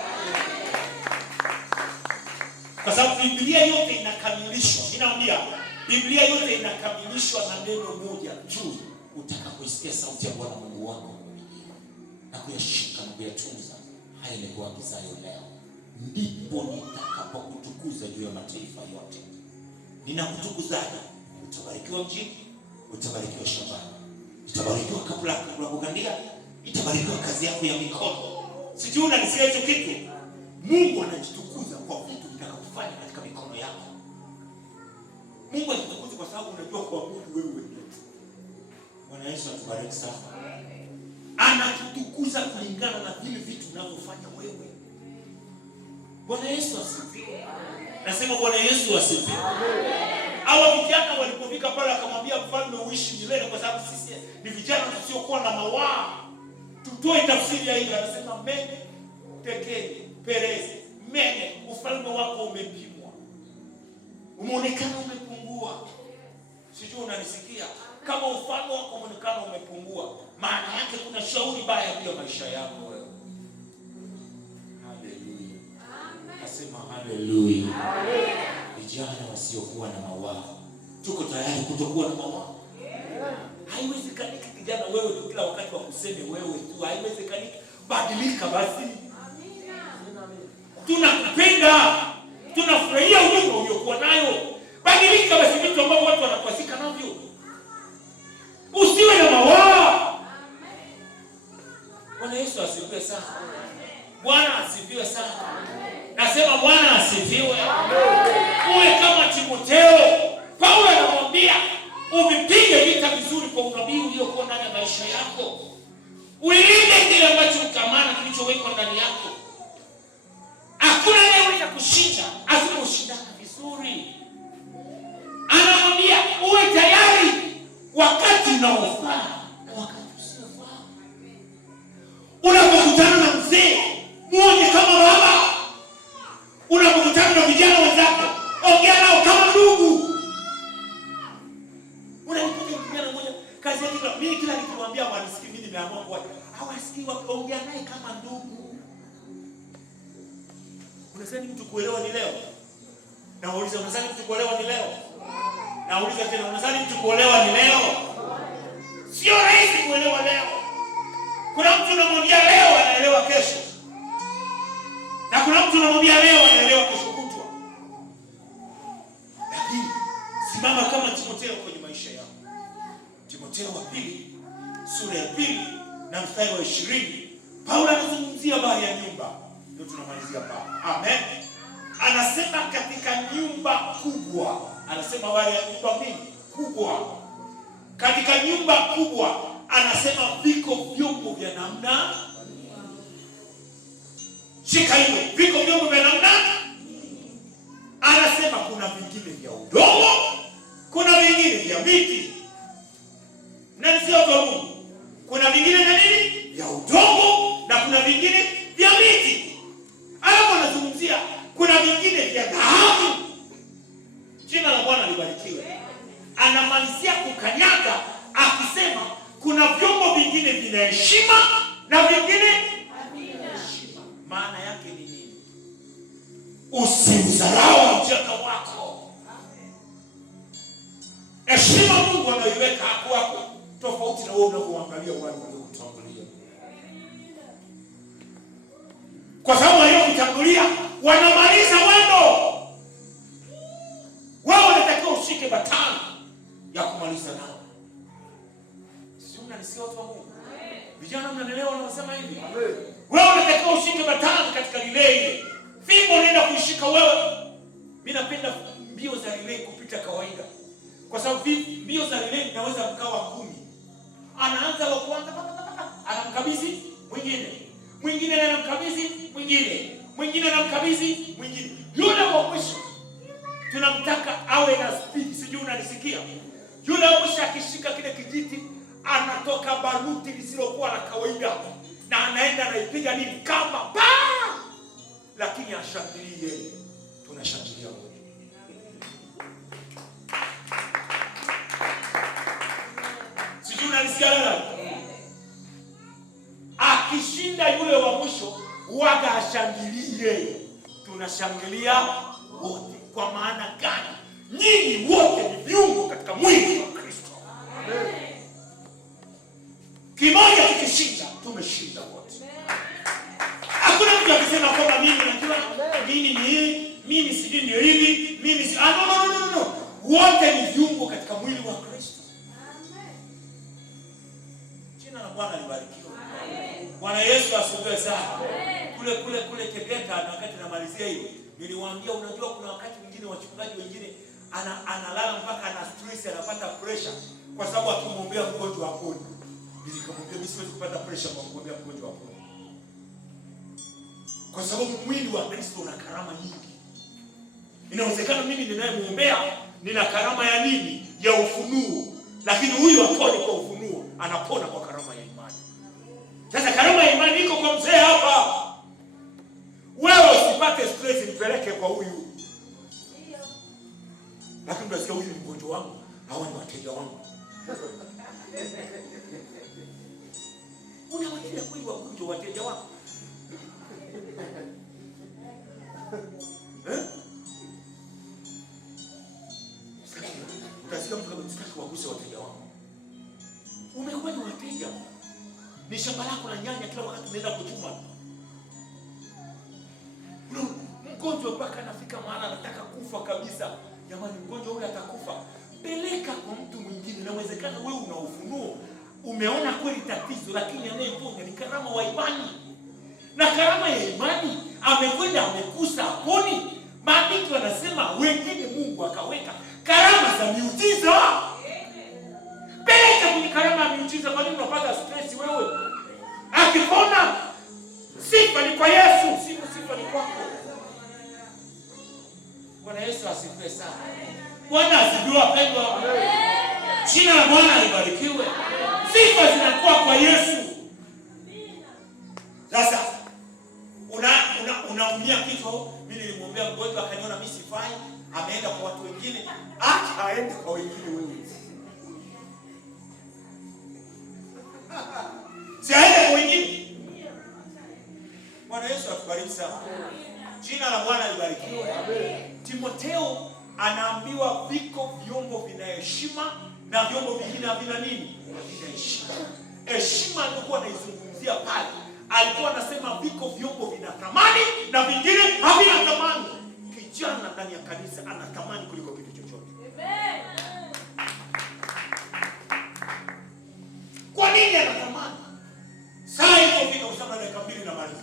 Kwa sababu Biblia yote inakamilishwa. Ninaambia Biblia yote inakamilishwa na neno moja tu. Utakapoisikia sauti ya Bwana Mungu wako na kuyashika na kuyatunza haya nikuagizayo leo, ndipo nitakapokutukuza juu ya mataifa yote. Ninakutukuzaje? Utabarikiwa mjini, utabarikiwa shambani, utabarikiwa kabla ya kugandia, itabarikiwa kazi yako ya mikono. Sijui unanisikia hicho kitu? Mungu anajitukuza kwa vitu vitakavofanya katika mikono yako. Mungu anajitukuza kwa sababu unajua kuabudu wewe. Bwana Yesu atubariki sana. anakutukuza kulingana na vile vitu unavyofanya wewe. Bwana Yesu asifiwe. Nasema Bwana Yesu asifiwe. Hawa vijana walipofika pale akamwambia mfalme uishi milele kwa sababu sisi ni vijana tusiokuwa na mawaa. Tutoe tafsiri ya hili. Anasema mene, tekeni, pereze. Mene, ufalme wako umepimwa. Umeonekana umepungua. Sijui unanisikia. Kama ufalme wako umeonekana umepungua, maana yake kuna shauri baya juu ya maisha yako wewe. Haleluya. Nasema haleluya. Vijana wasiokuwa na mawaa, tuko tayari kutokuwa na mawaa. Haiwezekani kijana wewe tu kila wakati wa kuseme wewe tu, haiwezekani. Badilika basi. Tunakupenda, tunafurahia huduma uliokuwa nayo. Badilika basi, vitu ambavyo watu wanakwazika navyo. Usiwe na mawaa. Bwana Yesu asifiwe sana. Bwana asifiwe sana. Nasema Bwana asifiwe. Uwe kama Timotheo. Paulo anamwambia uvipige vita vizuri kwa unabii uliokuwa ndani ya maisha yako. Ulilinde kile ambacho utamani kilichowekwa ndani yako. Hakuna anayeweza kushinda asiposhindana vizuri. Anamwambia uwe tayari wakati unaofaa na wakati usiofaa. Unapokutana na mzee, muone kama baba. Unapokutana na vijana wenzako, ongea nao kama ndugu. Unanikuta kijana mmoja kazi yake mimi kila nikimwambia wanisikii, mimi nimeamua kwa hawasikii, wakiongea naye kama ndugu. Unasema mtu kuelewa ni leo? Nauliza, unasema mtu kuelewa ni leo? Nauliza tena, unasema mtu kuelewa ni leo? Sio rahisi kuelewa leo. Kuna mtu unamwambia leo anaelewa kesho. Na kuna mtu unamwambia leo anaelewa kesho kutwa. Lakini simama kama Timotheo kwenye maisha yako. Timotheo wa pili, sura ya 2 na mstari wa 20. Paulo anazungumzia habari ya nyumba. Ndio tunamalizia hapa. Amen. Anasema katika nyumba kubwa. Anasema habari ya nyumba mingi kubwa. Katika nyumba kubwa anasema viko vyombo vya namna. Shika hilo, viko vyombo vya namna. Anasema kuna vingine vya udongo, kuna vingine vya miti. Na sio kwa Mungu. Kuna vingine na nini? Vya udongo na kuna vingine vya miti. Alafu anazungumzia kuna vingine vya dhahabu. Jina la Bwana libarikiwe. Anamalizia kukanyaga akisema kuna vyombo vingine vina heshima na vingine havina heshima. Maana yake ni nini? Usimdharau ujana wako. Heshima Mungu anaiweka hapo tofauti na wewe unavyoangalia wale waliokutangulia. Kwa sababu waliokutangulia wanamaliza wendo. Wewe unatakiwa ushike batani ya kumaliza nao. Sio unanisikia watu wa Mungu? Vijana mnaelewa wanaosema hivi? Wewe unatakiwa ushike batani katika relay ile. Fimbo unaenda kuishika wewe. Mimi napenda mbio za relay kupita kawaida. Kwa sababu mbio za relay inaweza mkawa 10. Anaanza wa kwanza anamkabidhi mwingine. Mwingine anamkabidhi mwingine. Mwingine anamkabidhi mwingine. Yule wa mwisho tunamtaka awe na speed. Sijui unanisikia? Yule wa mwisho akishika kile kijiti anatoka baruti lisilokuwa la kawaida na anaenda anaipiga nini kama pa, lakini ashangilie. Tunashangilia wote. Sijui unanisikia leo? Akishinda yule wa mwisho waga ashangilie. Tunashangilia wote. Kwa maana gani? Nyinyi wote ni viungo katika mwili wa Kristo. Amen. Kimoja kikishinda, tumeshinda wote. Hakuna mtu akisema kwamba mimi najua mimi ni hii, mimi sijui ni hivi, mimi si no. Wote ni viungo katika mwili wa Kristo. Amen. Jina la Bwana libarikiwe. Amen. Bwana Yesu asifiwe sana. Kule Tegeta na wakati namalizia hiyo, niliwaambia unajua kuna wakati mwingine wachungaji wengine analala mpaka ana stress, anapata pressure kwa sababu akimwombea mgonjwa apone. Nikamwambia mimi siwezi kupata pressure kwa kumwambia mgonjwa hapo. Kwa sababu mwili wa Kristo una karama nyingi. Inawezekana mimi ninayemuombea nina karama ya nini? Ya ufunuo. Lakini huyu apone kwa ufunuo, anapona kwa karama ya imani. Sasa karama ya imani iko kwa mzee hapa. Wewe usipate stress nipeleke kwa huyu. Lakini unasikia huyu ni mgonjwa wangu, hawa ni wateja wangu. Unawateja kweli wagonjwa wateja wako? Utasikia mtu kama sitaki waguse wateja wako. Umekuwa ni wateja. Ni shamba lako la nyanya kila wakati unaenda kuchuma. Mgonjwa mpaka anafika mahali anataka kufa kabisa. Jamani, mgonjwa huyu atakufa. Peleka kwa mtu mwingine. Inawezekana wewe una ufunuo. Umeona kweli tatizo, lakini anayeponya ni karama wa imani. Na karama ya imani amekwenda amekusa poni. Maandiko yanasema wengine Mungu akaweka karama za miujiza. Peleka kwenye karama ya miujiza. Kwa nini unapata stress wewe? Akipona sifa ni kwa Yesu, sifa ni kwako. Bwana Yesu asifiwe sana. Bwana asifiwe wapendwa. Jina la Bwana libarikiwe. Sifa zinakuwa kwa Yesu. Sasa unaumia kichwa. Mimi nilimwombea mgonjwa akaniona mimi sifai, ameenda kwa watu wengine. Acha aende kwa wengine wewe. Si aende kwa wengine. Bwana Yesu atubariki sana. Jina la Bwana libarikiwe. Timotheo anaambiwa viko vyombo vina heshima na vyombo vingine havina nini? Havina heshima. Heshima alikuwa anaizungumzia pale. Alikuwa anasema viko vyombo vina thamani na vingine havina thamani. Kijana ndani ya kanisa ana thamani kuliko kitu chochote. Amen. Kwa nini ana thamani? Saa ilipofika usema dakika 2 na maliza.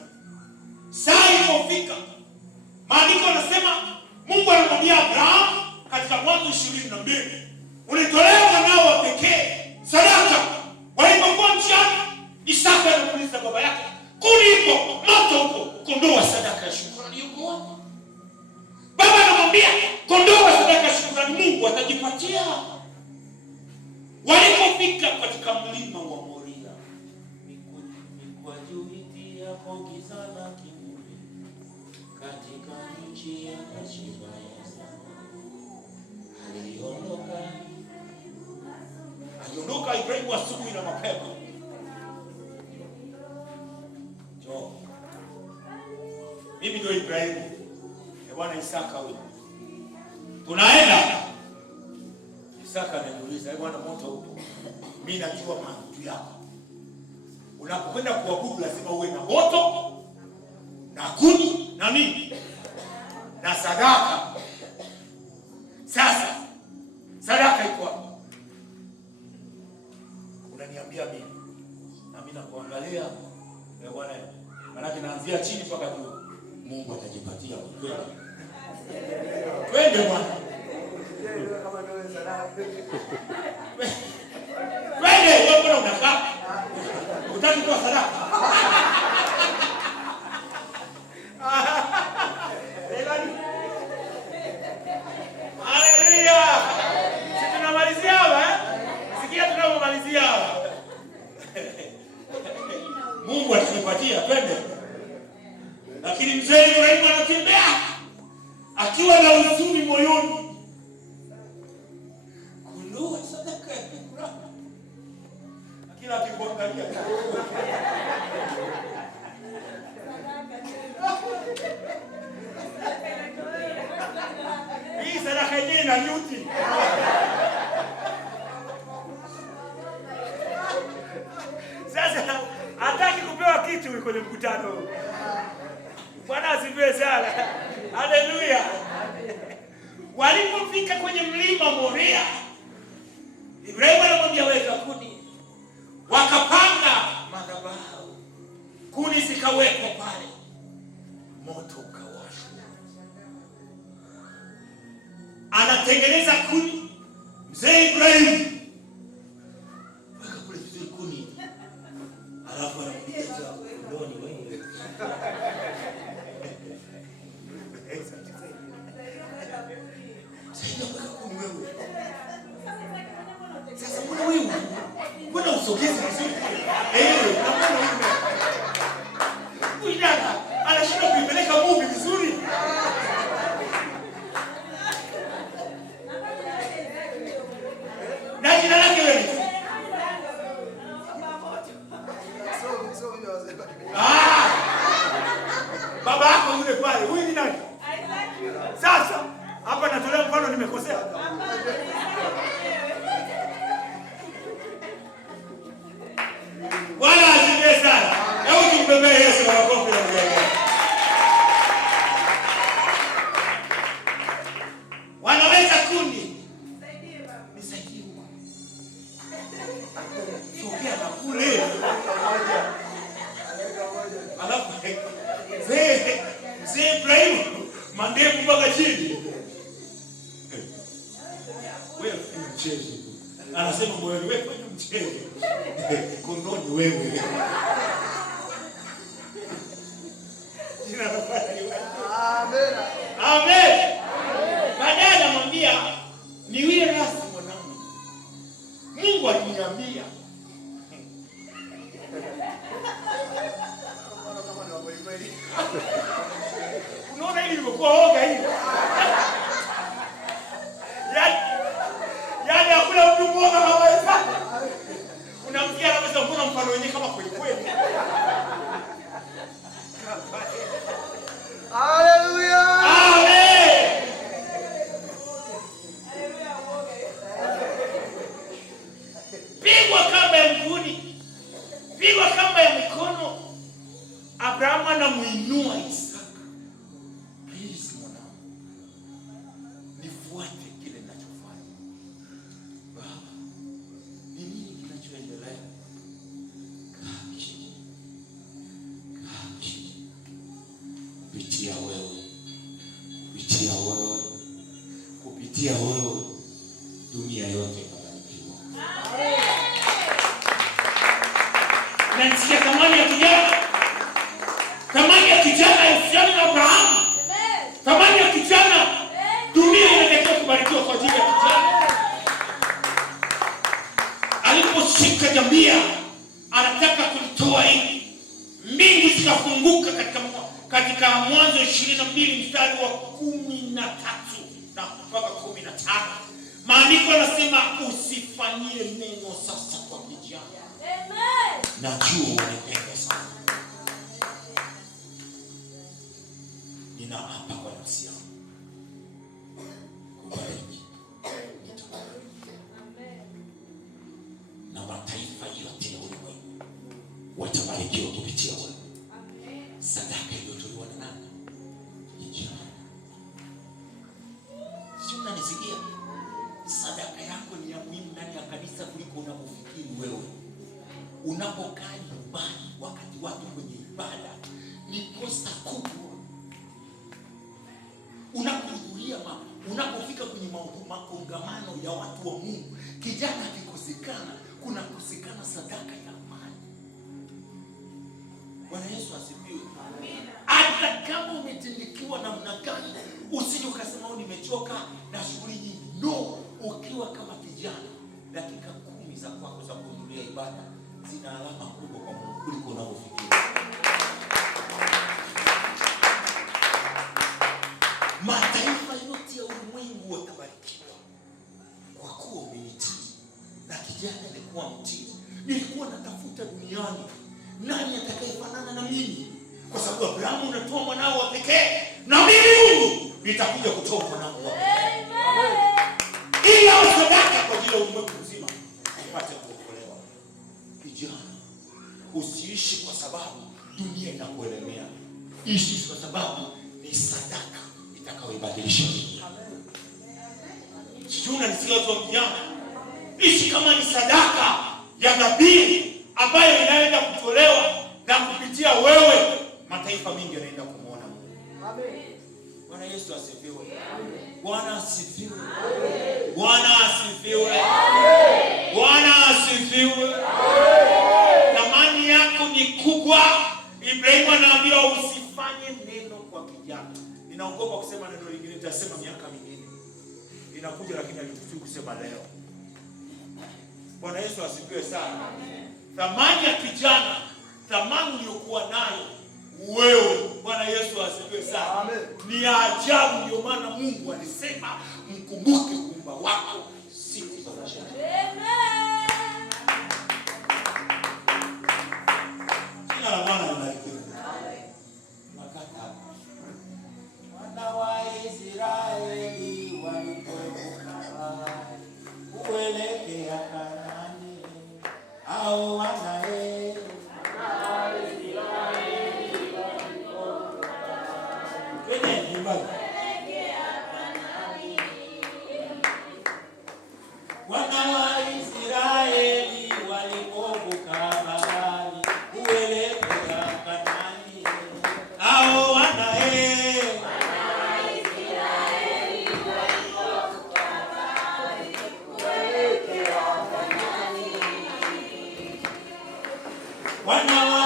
Saa ilipofika maandiko yanasema Mungu anamwambia Abraham katika Mwanzo 22, "Unitolea mwanao wa pekee sadaka." Walipokuwa njiani, Isaka anamuuliza baba yake, "Kuni ipo, moto upo, kondoo wa sadaka ya shukrani yuko wapi?" Baba anamwambia, "Kondoo wa sadaka ya shukrani Mungu atajipatia." Walipofika katika mlima wa Moria, mikwaju iti hapo giza la kivuli katika nchi ya Kashiba ya aliondoka Ibrahimu asubuhi na mapema. Jo. Mimi ndio Ibrahimu. Bwana Isaka huyu. Tunaenda. Isaka ananiuliza, "Bwana moto upo. Mimi najua maana yako. Unapokwenda kuabudu lazima uwe na moto na kuni na nini? Na sadaka." Sasa sadaka iko wapi? Unaniambia mimi. Na mimi nakuangalia. Bwana, maana naanzia chini mpaka juu. Mungu atajipatia kweli. Twende Bwana. Kama ndio sadaka. Twende, wewe mbona unakaa? Utaki kwa sadaka? Haleluya. Sisi tunamalizia hapa, Sikia tunapomalizia hapa. Mungu atanipatia, twende. Lakini mzee Ibrahimu anatembea akiwa na huzuni moyoni. Kondoo sadaka ya shukrani. Kila akikuangalia. Hii sadaka yenyewe na nyuti. Sasa hataki kupewa kitu kwenye mkutano. Bwana asifiwe sana. Haleluya. Walipofika kwenye mlima Moria, Ibrahimu alimwambia weka kuni. Wakapanga madhabahu. Kuni zikawekwa pale. Moto ukawashwa. Anatengeneza kuni. Mzee Ibrahimu weka kule kuni. Sasa mbona wewe? Mbona usogeze vizuri? Huyu dada anashinda kuipeleka movie vizuri. Na jina lake wewe? Baba yako yule pale. Huyu ni nani? Sasa hapa natolea mfano nimekosea. Bwana asifiwe sana. Hebu tumpembee Yesu na makofi na vigelegele. Wanaweka kundi. Nisaidie huko. Sogea na kule. Alafu Mzee Ibrahim mandevu mpaka chini. Wewe ni mchezo. Anasema moyoni wewe fanya mchezo. Kondoni wewe. Jina la Bwana liwe. Amen. Amen. Baadaye anamwambia niwie rasi mwanangu. Mungu aliniambia. Unaona hili limekuwa oga hili. Yaani hakuna mtu mmoja anaweza. Unamsikia anaweza kuona mfano wenyewe kama kweli kweli. Haleluya. Amen. Pigwa kamba ya mguuni. Pigwa kamba ya mikono. Abrahamu anamuinua Isaka. Please mwanangu. Nifuate kile ninachofanya. Baba, ni nini kinachoendelea? Kaa chini. Kupitia wewe. Dunia yote itabarikiwa. Nasikia thamani ya kijana. Thamani ya kijana Yusufu na Abrahamu. Thamani ya kijana. Dunia inatakiwa kubarikiwa kwa ajili ya kijana. Aliposhika jambia, anataka kulitoa hivi. Mbingu zikafunguka katika Mwanzo 22 mstari wa 13 na mpaka 15. Maandiko yanasema usifanyie neno sasa kwa kijana. Amen. Najua unanipenda sana. Ninaapa kwa nafsi yangu. Kubariki. Amen. Na mataifa yote ya ulimwengu watabarikiwa kupitia wewe. Amen. Sadaka iliyotolewa na nani? Kijana. Sio unanisikia? Sadaka yako ni ya muhimu ndani ya kanisa kuliko unapofikiri wewe. Unapokaa nyumbani wakati watu kwenye ibada ni kosa kubwa. Unapohudhuria unapofika kwenye makongamano ya watu wa Mungu, kijana akikosekana, kunakosekana sadaka ya amani. Bwana Yesu asifiwe. Amina. Hata kama umetendekiwa namna gani, usije ukasema nimechoka na shughuli nyingi. No, ukiwa kama kijana, dakika 10 za kwako za kuhudhuria ibada zina alama kubwa kwa Mungu kuliko unavyofikiri. Mataifa yote ya ulimwengu watabarikiwa kwa kuwa umenitii. Na kijana alikuwa mtii. Nilikuwa natafuta duniani nani atakayefanana na mimi, kwa sababu Abrahamu anatoa mwanao wa pekee, na mimi Mungu nitakuja kutoa mwanangu wa pekee. Ila sadaka kwa ajili ya ulimwengu mzima upate kuokolewa. Kijana, usiishi kwa sababu dunia inakuelemea. Ishi kwa sababu ni sadaka itakayoibadilisha dunia. Sijui unanisikia watu wa kijana? Ishi kama ni sadaka ya dhabihu ambayo inaenda kutolewa, na kupitia wewe mataifa mengi yanaenda kumuona Mungu. Amen. Bwana Yesu asifiwe. Bwana asifiwe. Bwana asifiwe. Bwana asifiwe. Thamani yako ni kubwa, Ibrahimu anaambiwa usifanye neno kwa kijana. Ninaogopa kusema neno lingine, nitasema miaka mingine inakuja, lakini alitufi kusema leo. Bwana Yesu asifiwe sana. Thamani ya kijana, thamani uliyokuwa nayo wewe, Bwana Yesu asifiwe sana. Amen. Ni ajabu, ndio maana Mungu alisema mkumbuke kuumba wako siku za maisha. Amen. Jina la Bwana libarikiwe. Amen. Makata. Wana wa Israeli walipovuka kuelekea Kanaani, hao wana wana wa Israeli walipovuka bahari kuelekea Kanaani, hao wana wa Israeli walipovuka bahari kuelekea Kanaani, wana